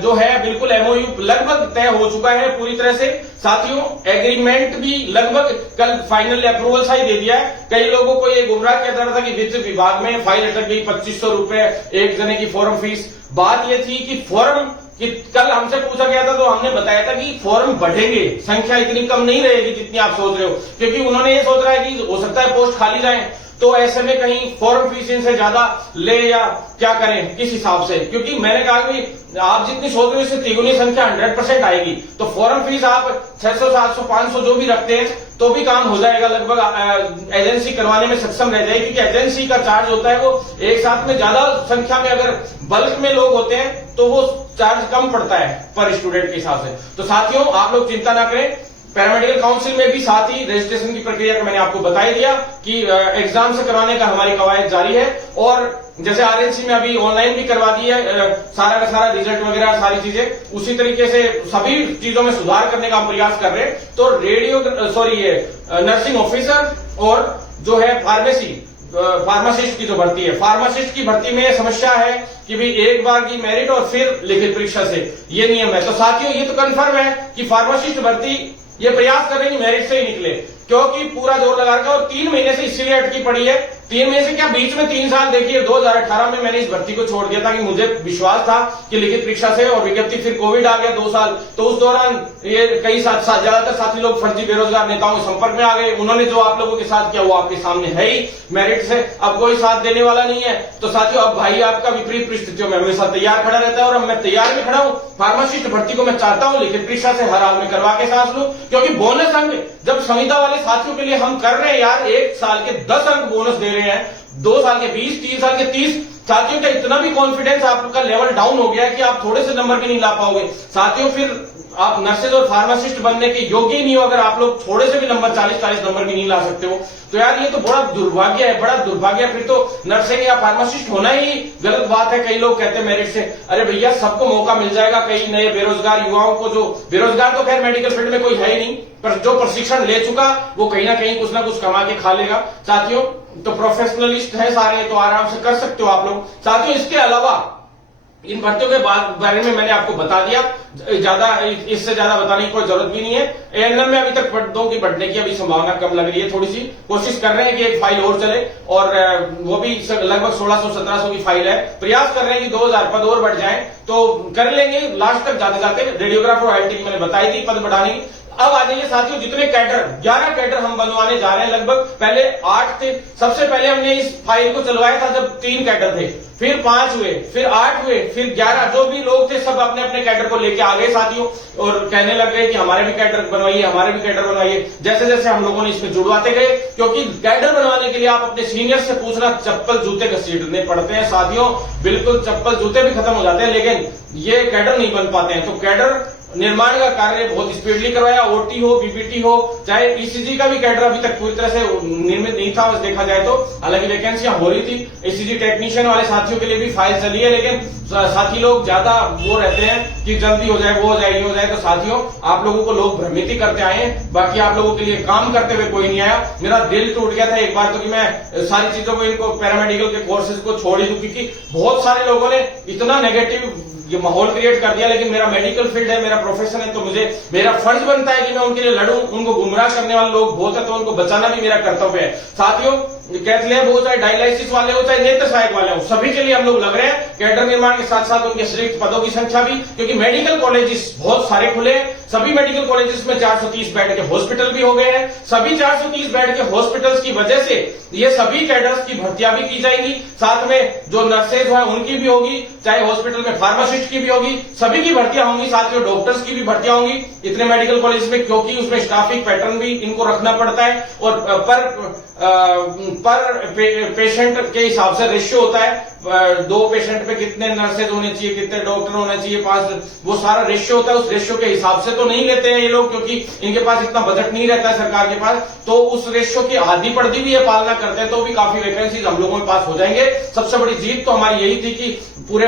जो है बिल्कुल एमओयू लगभग तय हो चुका है पूरी तरह से साथियों। एग्रीमेंट भी लगभग कल फाइनल अप्रूवल सा ही दे दिया है। कई लोगों को ये गुमराह किया जा रहा था कि वित्त विभाग में फाइल अटक गई, 2500 रुपए एक जने की फॉर्म फीस। बात ये थी कि फॉर्म कि कल हमसे पूछा गया था तो हमने बताया था कि फॉर्म बढ़ेंगे, संख्या इतनी कम नहीं रहेगी जितनी आप सोच रहे हो, क्योंकि उन्होंने ये सोच रहा है कि हो सकता है पोस्ट खाली जाए, तो ऐसे में कहीं फॉर्म फीस इनसे ज्यादा ले या क्या करें किस हिसाब से। क्योंकि मैंने कहा कि आप जितनी सोच रहे हो इससे तिगुनी संख्या 100% आएगी, तो फॉर्म फीस आप 600 700 500 जो भी रखते हैं तो भी काम हो जाएगा, लगभग एजेंसी करवाने में सक्षम रह जाएगी। क्योंकि एजेंसी का चार्ज होता है वो एक साथ में ज्यादा संख्या में अगर बल्क में लोग होते हैं तो वो चार्ज कम पड़ता है पर स्टूडेंट के हिसाब से। तो साथियों आप लोग चिंता ना करें, पैरामेडिकल काउंसिल में भी साथ ही रजिस्ट्रेशन की प्रक्रिया का मैंने आपको बता ही दिया कि एग्जाम से करवाने का हमारी कवायद जारी है। और जैसे आरएनसी में अभी ऑनलाइन भी करवा दी है सारा का सारा रिजल्ट वगैरह सारी चीजें, उसी तरीके से सभी चीजों में सुधार करने का हम प्रयास कर रहे हैं। तो नर्सिंग ऑफिसर और जो है फार्मासिस्ट की जो भर्ती है, फार्मासिस्ट की भर्ती में समस्या है कि भी एक बार की मेरिट और फिर लिखित परीक्षा से, ये नियम है। तो साथियों ये तो कंफर्म है कि फार्मासिस्ट भर्ती ये प्रयास कर रहे हैं मेरिट से ही निकले, क्योंकि पूरा जोर लगा रखा है। और 3 महीने से इसीलिए अटकी पड़ी है। 3 महीने से क्या, बीच में 3 साल देखिए, 2018 में मैंने इस भर्ती को छोड़ दिया था कि मुझे विश्वास था कि लिखित परीक्षा से, और विज्ञप्ति फिर कोविड आ गया 2 साल, तो उस दौरान ये कई ज्यादातर साथी लोग फर्जी बेरोजगार नेताओं के संपर्क में आ गए। उन्होंने जो आप लोगों के साथ किया वो आपके सामने है ही, मेरिट से अब कोई साथ देने वाला नहीं है। तो साथियों अब भाई आपका विपरीत परिस्थितियों में हमेशा तैयार खड़ा रहता है, और अब मैं तैयार भी खड़ा हूं। फार्मासिस्ट भर्ती को मैं चाहता हूं लिखित परीक्षा से हर हाल में करवा के सांस लूं, क्योंकि बोनस अंक जब संविदा वाले साथियों के लिए हम कर रहे हैं यार, 1 साल के 10 अंक बोनस दे रहे हैं, 2 साल के 20, 3 साल के 30, साथियों का इतना भी कॉन्फिडेंस आपका लेवल डाउन हो गया है कि आप थोड़े से नंबर भी नहीं ला पाओगे साथियों, फिर आप नर्सेज और फार्मासिस्ट बनने के योग्य ही नहीं हो अगर आप लोग थोड़े से भी नंबर 40-40 नंबर भी नहीं ला सकते हो। तो यार ये तो बड़ा दुर्भाग्य है, बड़ा दुर्भाग्य है। फिर तो नर्सिंग या फार्मासिस्ट होना ही गलत बात है। कई लोग कहते हैं मेरिट से, अरे भैया सबको मौका मिल जाएगा। कई नए बेरोजगार युवाओं को, जो बेरोजगार तो खैर मेडिकल फील्ड में कोई है ही नहीं, पर जो प्रशिक्षण ले चुका वो कहीं ना कहीं कुछ ना कुछ कमा के खा लेगा साथियों। तो प्रोफेशनलिस्ट है सारे, तो आराम से कर सकते हो आप लोग साथियों। इसके अलावा इन भर्तियों के बारे में मैंने आपको बता दिया, ज्यादा इससे ज्यादा बताने की कोई जरूरत भी नहीं है। एएनएम में अभी तक पदों की बढ़ने की अभी संभावना कम लग रही है, थोड़ी सी कोशिश कर रहे हैं कि एक फाइल और चले, और वो भी लगभग 1600-1700 की फाइल है। प्रयास कर रहे हैं कि 2000 पद और बढ़ जाए, तो कर लेंगे लास्ट तक जाते जाते। रेडियोग्राफर आईटी की मैंने बताई थी पद बढ़ाने की। अब आ जाइए साथियों, जितने कैडर 11 कैडर हम बनवाने जा रहे हैं। लगभग पहले 8 थे। सबसे पहले हमने इस फाइल को चलवाया था जब 3 कैडर थे, फिर 5 हुए, फिर 8 हुए, फिर 11। जो भी लोग थे सब अपने अपने कैडर को लेके आ गए साथियों, और कहने लग गए कि हमारे भी कैडर बनवाइए, हमारे भी कैडर बनवाइए। जैसे जैसे हम लोगों ने इसमें जुड़वाते गए, क्योंकि कैडर बनवाने के लिए आप अपने सीनियर से पूछना, चप्पल जूते घसीटने पड़ते हैं साथियों। बिल्कुल चप्पल जूते भी खत्म हो जाते हैं, लेकिन ये कैडर नहीं बन पाते हैं। तो कैडर निर्माण का कार्य बहुत स्पीडली करवाया। ओटी हो, बीबीटी हो, चाहे ईसीजी का भी कैडर अभी तक पूरी तरह से निर्मित नहीं था देखा जाए तो। हालांकि वैकेंसियां हो रही थी, ईसीजी टेक्नीशियन वाले साथियों के लिए भी फाइल चली है, लेकिन साथी लोग ज्यादा वो रहते हैं कि जल्दी हो जाए, वो हो जाए, ये हो जाए। तो साथियों, आप लोगों को लोग भ्रमित ही करते आए हैं, बाकी आप लोगों के लिए काम करते हुए कोई नहीं आया। मेरा दिल टूट गया था एक बार तो कि मैं सारी चीजों को, इनको पैरामेडिकल के कोर्सेज को छोड़ ही दूं, क्योंकि बहुत सारे लोगों ने इतना नेगेटिव ये माहौल क्रिएट कर दिया। लेकिन मेरा मेडिकल फील्ड है, मेरा प्रोफेशन है, तो मुझे मेरा फर्ज बनता है कि मैं उनके लिए लड़ूं। उनको गुमराह करने वाले लोग बहुत है, तो उनको बचाना भी मेरा कर्तव्य है साथियों। कैथलैब हो, चाहे डायलिसिस वाले हो, चाहे नेत्र सहायक वाले हो, सभी के लिए हम लोग लग रहे हैं। कैडर निर्माण के साथ साथ उनके अतिरिक्त पदों की संख्या भी, क्योंकि मेडिकल कॉलेजेस बहुत सारे खुले हैं। सभी मेडिकल कॉलेजेस में 430 बेड के हॉस्पिटल भी हो गए हैं। सभी 430 बेड के हॉस्पिटल्स की वजह से ये सभी कैडर्स की भर्तियां भी की जाएंगी। साथ में जो नर्सेज है उनकी भी होगी, चाहे हॉस्पिटल में फार्मासिस्ट की भी होगी, सभी की भर्तियां होंगी। साथियों, डॉक्टर्स की भी भर्तियां होंगी इतने मेडिकल कॉलेज में, क्योंकि उसमें स्टाफिंग पैटर्न भी इनको रखना पड़ता है, और पर पेशेंट के हिसाब से रेशियो होता है। 2 पेशेंट पे कितने नर्सेज होने चाहिए, कितने डॉक्टर होने चाहिए, 5, वो सारा रेशियो होता है। उस रेशियो के हिसाब से तो नहीं लेते हैं ये लोग, क्योंकि इनके पास इतना बजट नहीं रहता है सरकार के पास। तो उस रेशियो की आधी पड़ती भी है, पालना करते हैं, तो भी काफी वैकेंसीज हम लोगों में पास हो जाएंगे। सबसे बड़ी जीत तो हमारी यही थी कि पूरे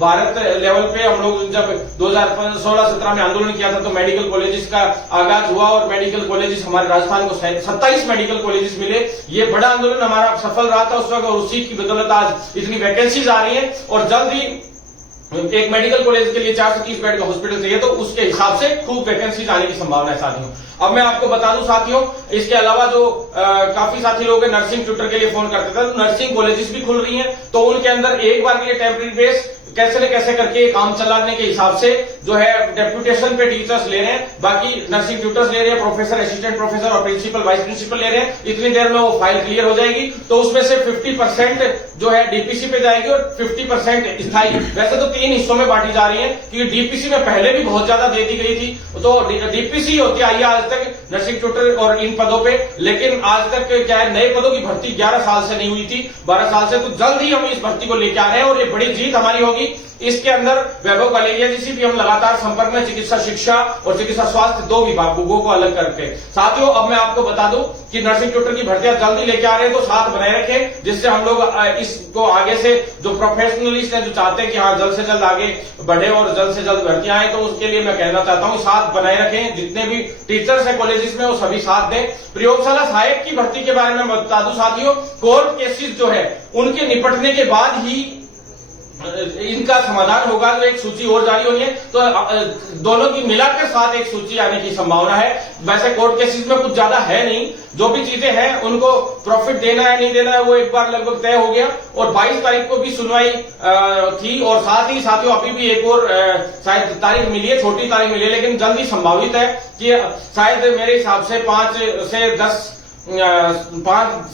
भारत लेवल पे हम लोग जब 2016-17 में आंदोलन किया था, तो मेडिकल कॉलेजेस का आगाज हुआ, और मेडिकल कॉलेजेस हमारे राजस्थान को 27 मेडिकल कॉलेजेस मिले। ये बड़ा आंदोलन हमारा सफल रहा था उस वक्त, और उसी की बदौलत आज इतनी वैकेंसीज आ रही है। और जल्द ही एक मेडिकल कॉलेज के लिए 430 बेड का हॉस्पिटल चाहिए, तो उसके हिसाब से खूब वैकेंसीज आने की संभावना है साथियों। अब मैं आपको बता दूं साथियों, इसके अलावा जो काफी साथी लोग नर्सिंग ट्यूटर के लिए फोन करते थे, तो नर्सिंग कॉलेजेस भी खुल रही हैं, तो उनके अंदर एक बार के लिए टेम्परेरी बेस कैसे न कैसे करके काम चलाने के हिसाब से जो है डेप्यूटेशन पे टीचर्स ले रहे हैं, बाकी नर्सिंग ट्यूटर्स ले रहे हैं, प्रोफेसर, असिस्टेंट प्रोफेसर और प्रिंसिपल, वाइस प्रिंसिपल ले रहे हैं। इतनी देर में वो फाइल क्लियर हो जाएगी, तो उसमें से 50% जो है डीपीसी पे जाएगी और 50% स्थायी। वैसे तो 3 हिस्सों में बांटी जा रही है, क्योंकि डीपीसी में पहले भी बहुत ज्यादा दे दी गई थी, तो डीपीसी होती आई आज तक नर्सिंग ट्यूटर और इन पदों पे। लेकिन आज तक क्या है, नए पदों की भर्ती 11 साल से नहीं हुई थी, 12 साल से। तो जल्द ही हम इस भर्ती को लेकर आ रहे हैं, और ये बड़ी जीत हमारी होगी। इसके अंदर वैभव कलेरिया जी से भी हम लगातार संपर्क में, चिकित्सा शिक्षा और चिकित्सा स्वास्थ्य 2 विभागों को अलग करके। साथियों, अब मैं आपको बता दूं कि नर्सिंग ट्यूटर की भर्तियां जल्दी लेके आ रहे हैं, तो साथ बनाए रखें, जिससे हम लोग इसको आगे से जो प्रोफेशनलिस्ट हैं, जो चाहते हैं कि हाँ जल्द से जल्द आगे बढ़े और जल्द से जल्द भर्तियां आए, तो उसके लिए मैं कहना चाहता हूं साथ बनाए रखें। जितने भी टीचर्स हैं कॉलेजेस में, वो सभी साथ दें। प्रयोगशाला सहायक की भर्ती के बारे में बता दूं साथियों, कोर्ट केसेस जो है उनके निपटने के बाद ही इनका समाधान होगा। तो एक सूची और जारी होनी है, तो दोनों की मिलाकर साथ एक सूची आने की संभावना है। वैसे कोर्ट केसेस में कुछ ज्यादा है नहीं, जो भी चीजें हैं उनको प्रॉफिट देना है नहीं देना है वो एक बार लगभग तय हो गया। और 22 तारीख को भी सुनवाई थी, और साथ ही साथियों अभी भी एक और शायद तारीख मिली है, छोटी तारीख मिली है, लेकिन जल्दी संभावित है कि शायद मेरे हिसाब से 5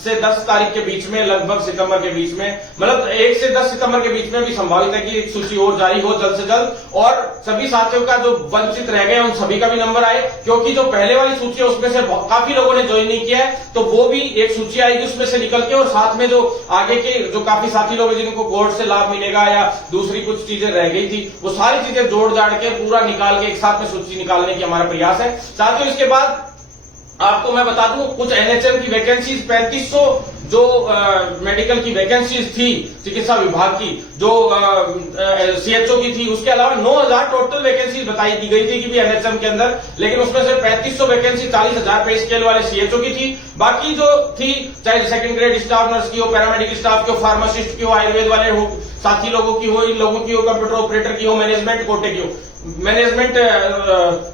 से 10 तारीख के बीच में, लगभग सितंबर के बीच में, मतलब 1 से 10 सितंबर के बीच में भी संभावित है कि एक सूची और जारी हो जल्द से जल्द, और सभी साथियों का जो वंचित रह गए उन सभी का भी नंबर आए। क्योंकि जो पहले वाली सूची है उसमें से काफी लोगों ने ज्वाइन नहीं किया है, तो वो भी एक सूची आएगी उसमें से निकल के, और साथ में जो आगे के जो काफी साथी लोग हैं जिनको कोर्ट से लाभ मिलेगा या दूसरी कुछ चीजें रह गई थी, वो सारी चीजें जोड़ जाड़ के पूरा निकाल के एक साथ में सूची निकालने की हमारा प्रयास है साथियों। इसके बाद आपको मैं बता दूं कुछ एनएचएम की वैकेंसीज 3500 जो मेडिकल की वैकेंसीज थी चिकित्सा विभाग की, जो सीएचओ की थी, उसके अलावा 9000 टोटल वैकेंसीज बताई दी गई थी कि भी एनएचएम के अंदर, लेकिन उसमें से 3500 वैकेंसी 40,000 पे स्केल वाले सीएचओ की थी। बाकी जो थी, चाहे सेकंड ग्रेड स्टाफ नर्स की हो, पैरामेडिकल स्टाफ की हो, फार्मासिस्ट की हो, आयुर्वेद वाले हो, साथी लोगों की हो, इन लोगों की हो, कंप्यूटर ऑपरेटर की हो, मैनेजमेंट कोटे की हो, मैनेजमेंट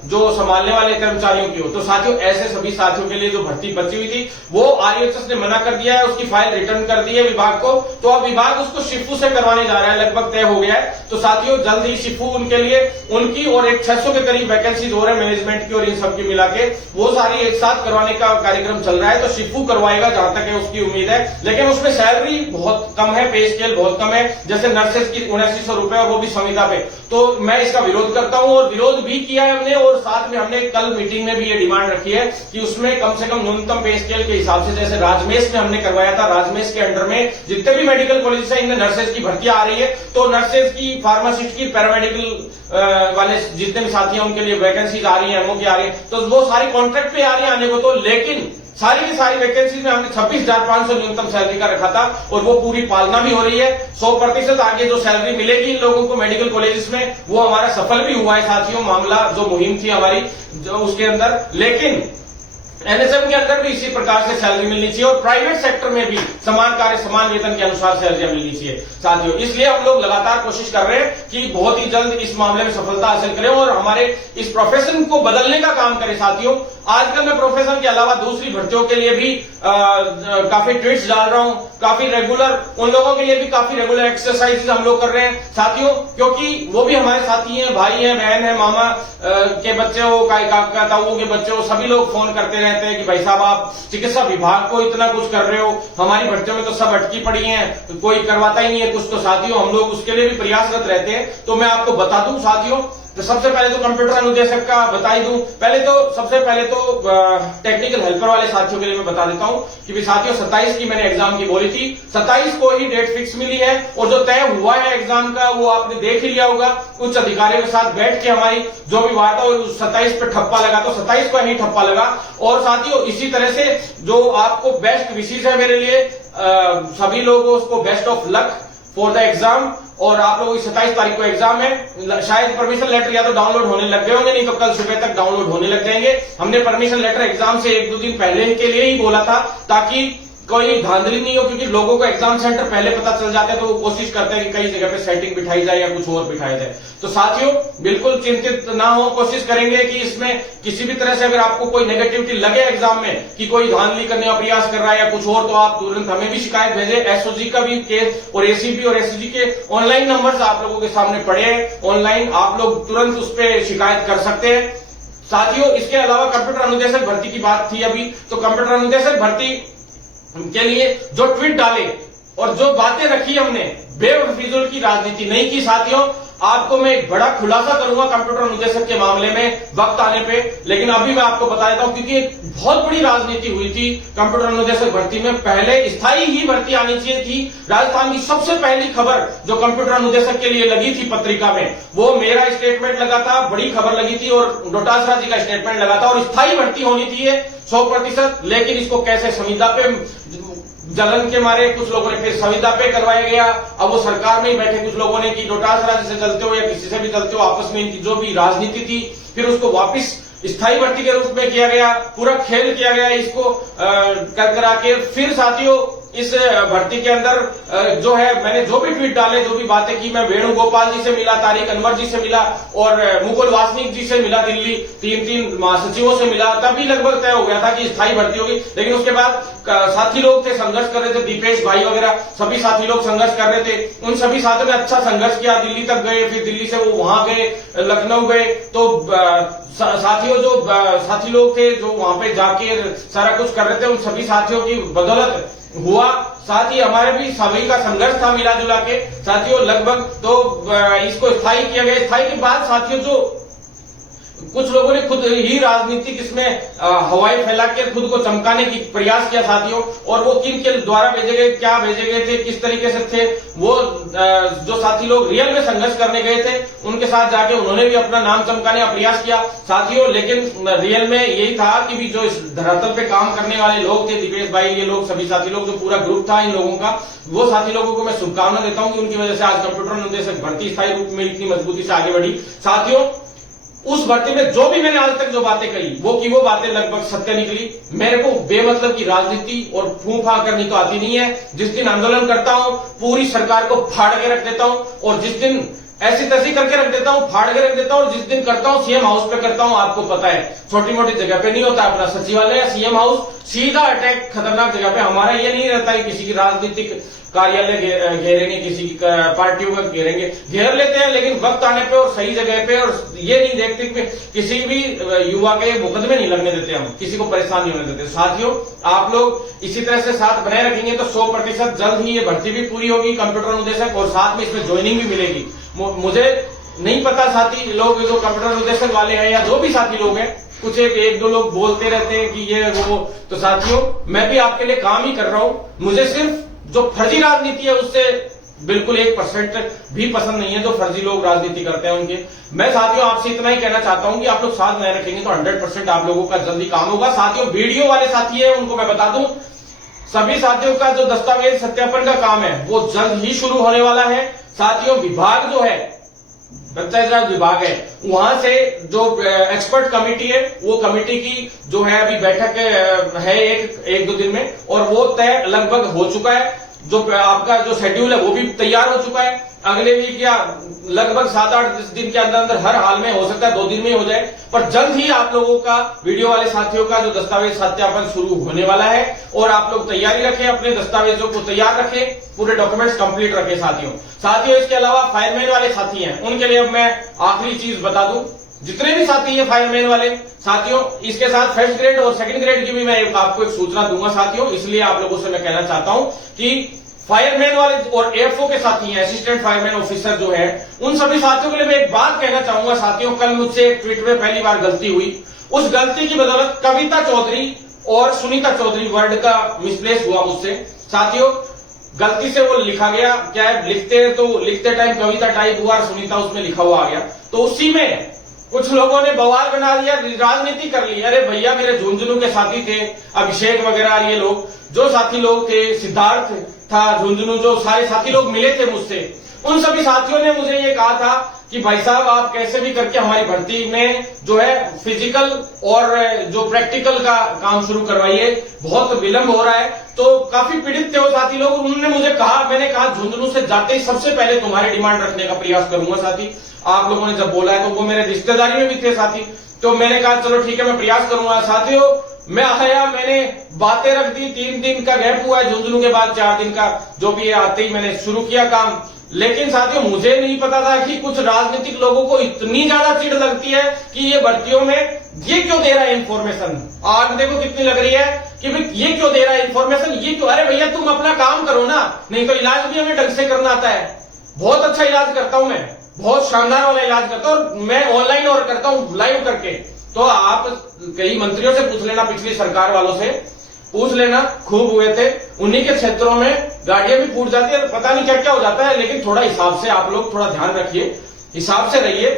जो संभालने वाले कर्मचारियों की हो, तो साथियों ऐसे सभी साथियों के लिए जो भर्ती बची हुई थी वो आरएचएस ने मना कर दिया है। है, उसकी फाइल रिटर्न कर दी है विभाग को, तो अब विभाग उसको शिफू से करवाने जा रहा है, लगभग तय हो गया है। तो साथियों जल्द ही शिफू उनके लिए उनकी और एक 600 के करीब वैकेंसीज हो रहे हैं मैनेजमेंट की और इन सबकी मिला के, वो सारी एक साथ करवाने का कार्यक्रम चल रहा है। तो शिफू करवाएगा जहां तक है उसकी उम्मीद है, लेकिन उसमें सैलरी बहुत कम है, पे स्केल बहुत कम है, जैसे नर्सेज की 7900 रुपए और वो भी संविदा पे। तो मैं इसका विरोध करता हूं और विरोध भी किया है हमने, और साथ में हमने कल मीटिंग में भी ये डिमांड रखी है कि उसमें कम से कम न्यूनतम पे स्केल के हिसाब से, जैसे राजमेश में हमने करवाया था, राजमेश के अंडर में जितने भी मेडिकल कॉलेज है इनमें नर्सेज की भर्ती आ रही है, तो नर्सेज की, फार्मासिस्ट की, पैरामेडिकल वाले जितने भी साथी हैं उनके लिए वैकेंसीज आ रही है, एमओ की आ रही है, तो वो सारी कॉन्ट्रैक्ट पे आ रही है आने को। तो लेकिन सारी की सारी वैकेंसीज में हमने 26,500 न्यूनतम सैलरी का रखा था और वो पूरी पालना भी हो रही है। 100% आगे जो सैलरी मिलेगी इन लोगों को मेडिकल कॉलेजेस में, वो हमारा सफल भी हुआ है साथियों, मामला जो मुहिम थी हमारी जो उसके अंदर। लेकिन एनएसएम के अंदर भी इसी प्रकार से सैलरी मिलनी चाहिए और प्राइवेट सेक्टर में भी समान कार्य समान वेतन के अनुसार सैलरियां मिलनी चाहिए साथियों। इसलिए हम लोग लगातार कोशिश कर रहे हैं कि बहुत ही जल्द इस मामले में सफलता हासिल करें और हमारे इस प्रोफेशन को बदलने का काम करें साथियों। आजकल मैं प्रोफेशन के अलावा दूसरी भर्तियों के लिए भी काफी ट्वीट्स डाल रहा हूं, काफी रेगुलर उन लोगों के लिए भी काफी रेगुलर एक्सरसाइजेस हम लोग कर रहे हैं साथियों, क्योंकि वो भी हमारे साथी हैं, भाई हैं, बहन है, मामा के बच्चे हो, काका ताऊ के बच्चे हो, सभी लोग फोन करते रहते हैं कि भाई साहब आप चिकित्सा विभाग को इतना कुछ कर रहे हो, हमारी भर्तियों में तो सब अटकी पड़ी हैं, कोई करवाता ही नहीं है कुछ। तो साथियों हम लोग उसके लिए भी प्रयासरत रहते हैं। तो मैं आपको बता दूं साथियों, तो सबसे पहले तो कंप्यूटर अनुदेशक का बता ही दूं, सबसे पहले तो टेक्निकल हेल्पर वाले साथियों के लिए मैं बता देता हूं कि भी साथियों 27 की मैंने एग्जाम की बोली थी, 27 को ही डेट फिक्स मिली है और जो तय हुआ है एग्जाम का वो आपने देख ही लिया होगा। उच्च अधिकारियों के साथ बैठ के हमारी जो भी वार्ता हुई 27 पे ठप्पा लगा, तो 27 को ही ठप्पा लगा। और साथियों इसी तरह से जो आपको बेस्ट विशेष है मेरे लिए, सभी लोगों उसको best of luck for the exam. और आप लोगों की 27 तारीख को एग्जाम है, शायद परमिशन लेटर या तो डाउनलोड होने लग गए होंगे, नहीं तो कल सुबह तक डाउनलोड होने लग जाएंगे। हमने परमिशन लेटर एग्जाम से 1-2 दिन पहले के लिए ही बोला था ताकि कोई धांधली नहीं हो, क्योंकि लोगों को एग्जाम सेंटर पहले पता चल जाता है तो वो कोशिश करते हैं कि कई जगह पे सेटिंग बिठाई जाए या कुछ और बिठाया जाए। तो साथियों बिल्कुल चिंतित ना हो, कोशिश करेंगे कि इसमें किसी भी तरह से अगर आपको कोई नेगेटिविटी लगे एग्जाम में कि कोई धांधली करने का प्रयास कर रहा है या कुछ और, तो आप तुरंत हमें भी शिकायत भेजें। एसओजी का भी केस और एसीपी और एसओजी के ऑनलाइन नंबर आप लोगों के सामने पड़े हैं, ऑनलाइन आप लोग तुरंत उस पर शिकायत कर सकते हैं साथियों। इसके अलावा कंप्यूटर अनुदेशक भर्ती की बात थी अभी, तो कंप्यूटर अनुदेशक भर्ती के लिए जो ट्वीट डाले और जो बातें रखी हमने, बेफिजूल की राजनीति नहीं की साथियों। आपको मैं एक बड़ा खुलासा करूंगा कंप्यूटर अनुदेशक के मामले में वक्त आने पे, लेकिन अभी मैं आपको बता देता हूं क्योंकि एक बहुत बड़ी राजनीति हुई थी कंप्यूटर अनुदेशक भर्ती में। पहले स्थायी ही भर्ती आनी चाहिए थी। राजस्थान की सबसे पहली खबर जो कंप्यूटर अनुदेशक के लिए लगी थी पत्रिका में, वो मेरा स्टेटमेंट लगा था, बड़ी खबर लगी थी, और डोटासरा जी का स्टेटमेंट लगा था, और स्थायी भर्ती होनी थी 100%। लेकिन इसको कैसे संविदा पे जलन के मारे कुछ लोगों ने फिर संविदा पे करवाया गया। अब वो सरकार में ही बैठे कुछ लोगों ने कि डोटासरा से चलते हो या किसी से भी चलते हो, आपस में इनकी जो भी राजनीति थी फिर उसको वापस स्थायी भर्ती के रूप में किया गया, पूरा खेल किया गया इसको कर करा के। फिर साथियों इस भर्ती के अंदर जो है मैंने जो भी ट्वीट डाले, जो भी बातें की, मैं वेणुगोपाल जी से मिला, तारिक अनवर जी से मिला और मुकुल वासनिक जी से मिला, दिल्ली 3 महासचिवों से मिला, तभी लगभग तय हो गया था कि स्थायी भर्ती होगी। लेकिन उसके बाद साथी लोग थे, संघर्ष कर रहे थे, दीपेश भाई वगैरह सभी साथी लोग संघर्ष कर रहे थे। उन सभी साथियों ने अच्छा संघर्ष किया, दिल्ली तक गए, फिर दिल्ली से वो वहां गए, लखनऊ गए। तो साथियों जो साथी लोग थे जो वहां पे जाके सारा कुछ कर रहे थे, उन सभी साथियों की बदौलत हुआ। साथ ही हमारे भी सभी का संघर्ष था मिला जुला के साथियों लगभग। तो इसको स्थायी किया गया। स्थायी के बाद साथियों जो कुछ लोगों ने खुद ही राजनीतिक इसमें हवाई फैला के खुद को चमकाने की प्रयास किया साथियों, और वो किन के द्वारा भेजे गए, क्या भेजे गए थे, किस तरीके से थे वो, जो साथी लोग रियल में संघर्ष करने गए थे उनके साथ जाके उन्होंने भी अपना नाम चमकाने का प्रयास किया साथियों। लेकिन रियल में यही था कि भी जो इस धरातल पे काम करने वाले लोग थे, दीपेश भाई, ये लोग सभी साथी लोग, जो पूरा ग्रुप था इन लोगों का, वो साथी लोगों को मैं शुभकामना देता हूं कि उनकी वजह से आज कंप्यूटर अनुदेशक भर्ती स्थायी रूप में इतनी मजबूती से आगे बढ़ी साथियों। उस भर्ती में जो भी मैंने आज तक जो बातें कही वो बातें लगभग सत्य निकली। मेरे को बेमतलब की राजनीति और फूंफा करनी तो आती नहीं है। जिस दिन आंदोलन करता हूं पूरी सरकार को फाड़ के रख देता हूं, और जिस दिन ऐसी तैसी करके रख देता हूं, फाड़ के रख देता हूं, और जिस दिन करता हूं सीएम हाउस पे करता हूं। आपको पता है छोटी मोटी जगह पे नहीं होता, अपना सचिवालय या सीएम हाउस, सीधा अटैक खतरनाक जगह पे। हमारा ये नहीं रहता है किसी की राजनीतिक कार्यालय घेरेंगे, किसी की पार्टियों का घेरेंगे, घेर लेते हैं, लेकिन वक्त आने पे और सही जगह पे, और ये नहीं देखते कि किसी भी युवा के मुकदमे नहीं लगने देते, हम किसी को परेशान नहीं होने देते। साथियों, आप लोग इसी तरह से साथ बनाए रखेंगे तो 100% जल्द ही ये भर्ती भी पूरी होगी कंप्यूटर अनुदेशक, और साथ में इसमें ज्वाइनिंग भी मिलेगी। मुझे नहीं पता साथी लोग जो कंप्यूटर अनुदेशक वाले हैं या जो भी साथी लोग हैं, कुछ एक दो लोग बोलते रहते हैं कि ये वो, तो साथियों मैं भी आपके लिए काम ही कर रहा हूं। मुझे सिर्फ जो फर्जी राजनीति है उससे बिल्कुल 1% भी पसंद नहीं है, जो फर्जी लोग राजनीति करते हैं उनके। मैं साथियों आपसे इतना ही कहना चाहता हूं कि आप लोग साथ बनाए रखेंगे तो 100% आप लोगों का जल्दी काम होगा। साथियों, वीडियो वाले साथी है उनको मैं बता दूं, सभी साथियों का जो दस्तावेज सत्यापन का काम है वो जल्द ही शुरू होने वाला है। साथियों, विभाग जो है, पंचायत राज विभाग है, वहां से जो एक्सपर्ट कमेटी है, वो कमेटी की जो है अभी बैठक है एक दो दिन में, और वो तय लगभग हो चुका है। जो आपका जो शेड्यूल है वो भी तैयार हो चुका है। अगले वीक या लगभग 7-8 दिन के अंदर अंदर, हर हाल में हो सकता है 2 दिन में ही हो जाए, पर जल्द ही आप लोगों का, वीडियो वाले साथियों का जो दस्तावेज सत्यापन शुरू होने वाला है। और आप लोग तैयारी रखें, अपने दस्तावेजों को तैयार रखें, पूरे डॉक्यूमेंट्स कंप्लीट रखें। साथियों इसके अलावा फायरमैन वाले साथी हैं, उनके लिए अब मैं आखिरी चीज बता दूं, जितने भी साथी हैं फायरमैन वाले साथियों, इसके साथ फर्स्ट ग्रेड और सेकंड ग्रेड की भी मैं आपको एक सूचना दूंगा साथियों। इसलिए आप लोगों से मैं कहना चाहता हूं कि फायरमैन वाले और एएफओ के साथी हैं, असिस्टेंट फायरमैन ऑफिसर जो है, उन सभी साथियों के लिए मैं एक बात कहना चाहूंगा साथियों। कल मुझसे एक ट्वीट में पहली बार गलती हुई, उस गलती की बदौलत कविता चौधरी और सुनीता चौधरी वर्ड का मिसप्लेस हुआ मुझसे साथियों। गलती से वो लिखा गया, क्या है, लिखते टाइम कविता टाइप हुआ और सुनीता उसमें लिखा हुआ आ गया, तो उसी में कुछ लोगों ने बवाल बना दिया, राजनीति कर ली। अरे भैया, मेरे झुंझुनू के साथी थे, अभिषेक वगैरह, ये लोग जो साथी लोग थे, सिद्धार्थ था झुंझुनू, जो सारे साथी लोग मिले थे मुझसे, उन सभी साथियों ने मुझे ये कहा था कि भाई साहब आप कैसे भी करके हमारी भर्ती में जो है फिजिकल और जो प्रैक्टिकल का काम शुरू करवाइए, बहुत विलंब हो रहा है। तो काफी पीड़ित थे वो साथी लोग, उन्होंने मुझे कहा, मैंने कहा झुंझुनू से जाते ही सबसे पहले तुम्हारी डिमांड रखने का प्रयास करूंगा साथी। आप लोगों ने जब बोला है तो वो मेरे रिश्तेदारी में भी थे साथी, तो मैंने कहा चलो ठीक है मैं प्रयास करूंगा। साथियों, मैं आया, मैंने बातें रख दी, 3 दिन का गैप हुआ है झुंझुनू के बाद, 4 दिन का जो भी है, आते ही मैंने शुरू किया काम। लेकिन साथियों मुझे नहीं पता था कि कुछ राजनीतिक लोगों को इतनी ज्यादा चिढ़ लगती है कि ये भर्तियों में ये क्यों दे रहा है इन्फॉर्मेशन। आग देखो कितनी लग रही है कि भाई ये क्यों दे रहा है इन्फॉर्मेशन, ये क्यों। अरे भैया तुम अपना काम करो ना, नहीं तो इलाज भी हमें ढंग से करना आता है। बहुत अच्छा इलाज करता हूं मैं, बहुत शानदार वाला इलाज करता हूं, मैं ऑनलाइन और करता हूं लाइव करके। तो आप कई मंत्रियों से पूछ लेना, पिछली सरकार वालों से पूछ लेना, खूब हुए थे। उन्हीं के क्षेत्रों में गाड़ियां भी फूट जाती है, पता नहीं क्या क्या हो जाता है। लेकिन थोड़ा हिसाब से आप लोग थोड़ा ध्यान रखिए, हिसाब से रहिए,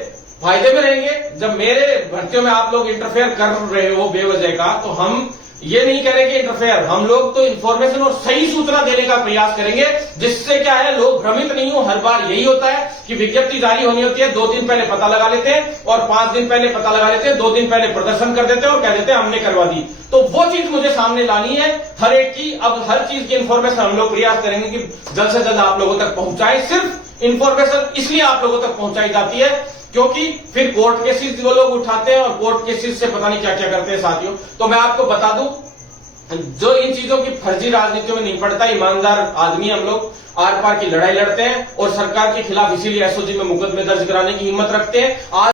फायदे में रहेंगे। जब मेरे भर्तियों में आप लोग इंटरफेयर कर रहे हो बेवजह का, तो हम ये नहीं करेंगे इंटरफेयर, हम लोग तो इन्फॉर्मेशन और सही सूचना देने का प्रयास करेंगे, जिससे क्या है लोग भ्रमित नहीं हो। हर बार यही होता है कि विज्ञप्ति जारी होनी होती है, 2 दिन पहले पता लगा लेते हैं और 5 दिन पहले पता लगा लेते हैं, 2 दिन पहले प्रदर्शन कर देते हैं और कह देते हैं हमने करवा दी। तो वो चीज मुझे सामने लानी है हर एक की। अब हर चीज की इन्फॉर्मेशन हम लोग प्रयास करेंगे कि जल्द से जल्द आप लोगों तक पहुंचाएं। सिर्फ इन्फॉर्मेशन इसलिए आप लोगों तक पहुंचाई जाती है क्योंकि फिर कोर्ट केसेस वो लोग उठाते हैं और कोर्ट केसेस से पता नहीं क्या क्या करते हैं साथियों। तो मैं आपको बता दूं, जो इन चीजों की फर्जी राजनीतियों में नहीं पड़ता, ईमानदार आदमी हम लोग आर पार की लड़ाई लड़ते हैं और सरकार के खिलाफ इसीलिए एसओजी में मुकदमे दर्ज कराने की हिम्मत रखते हैं। आज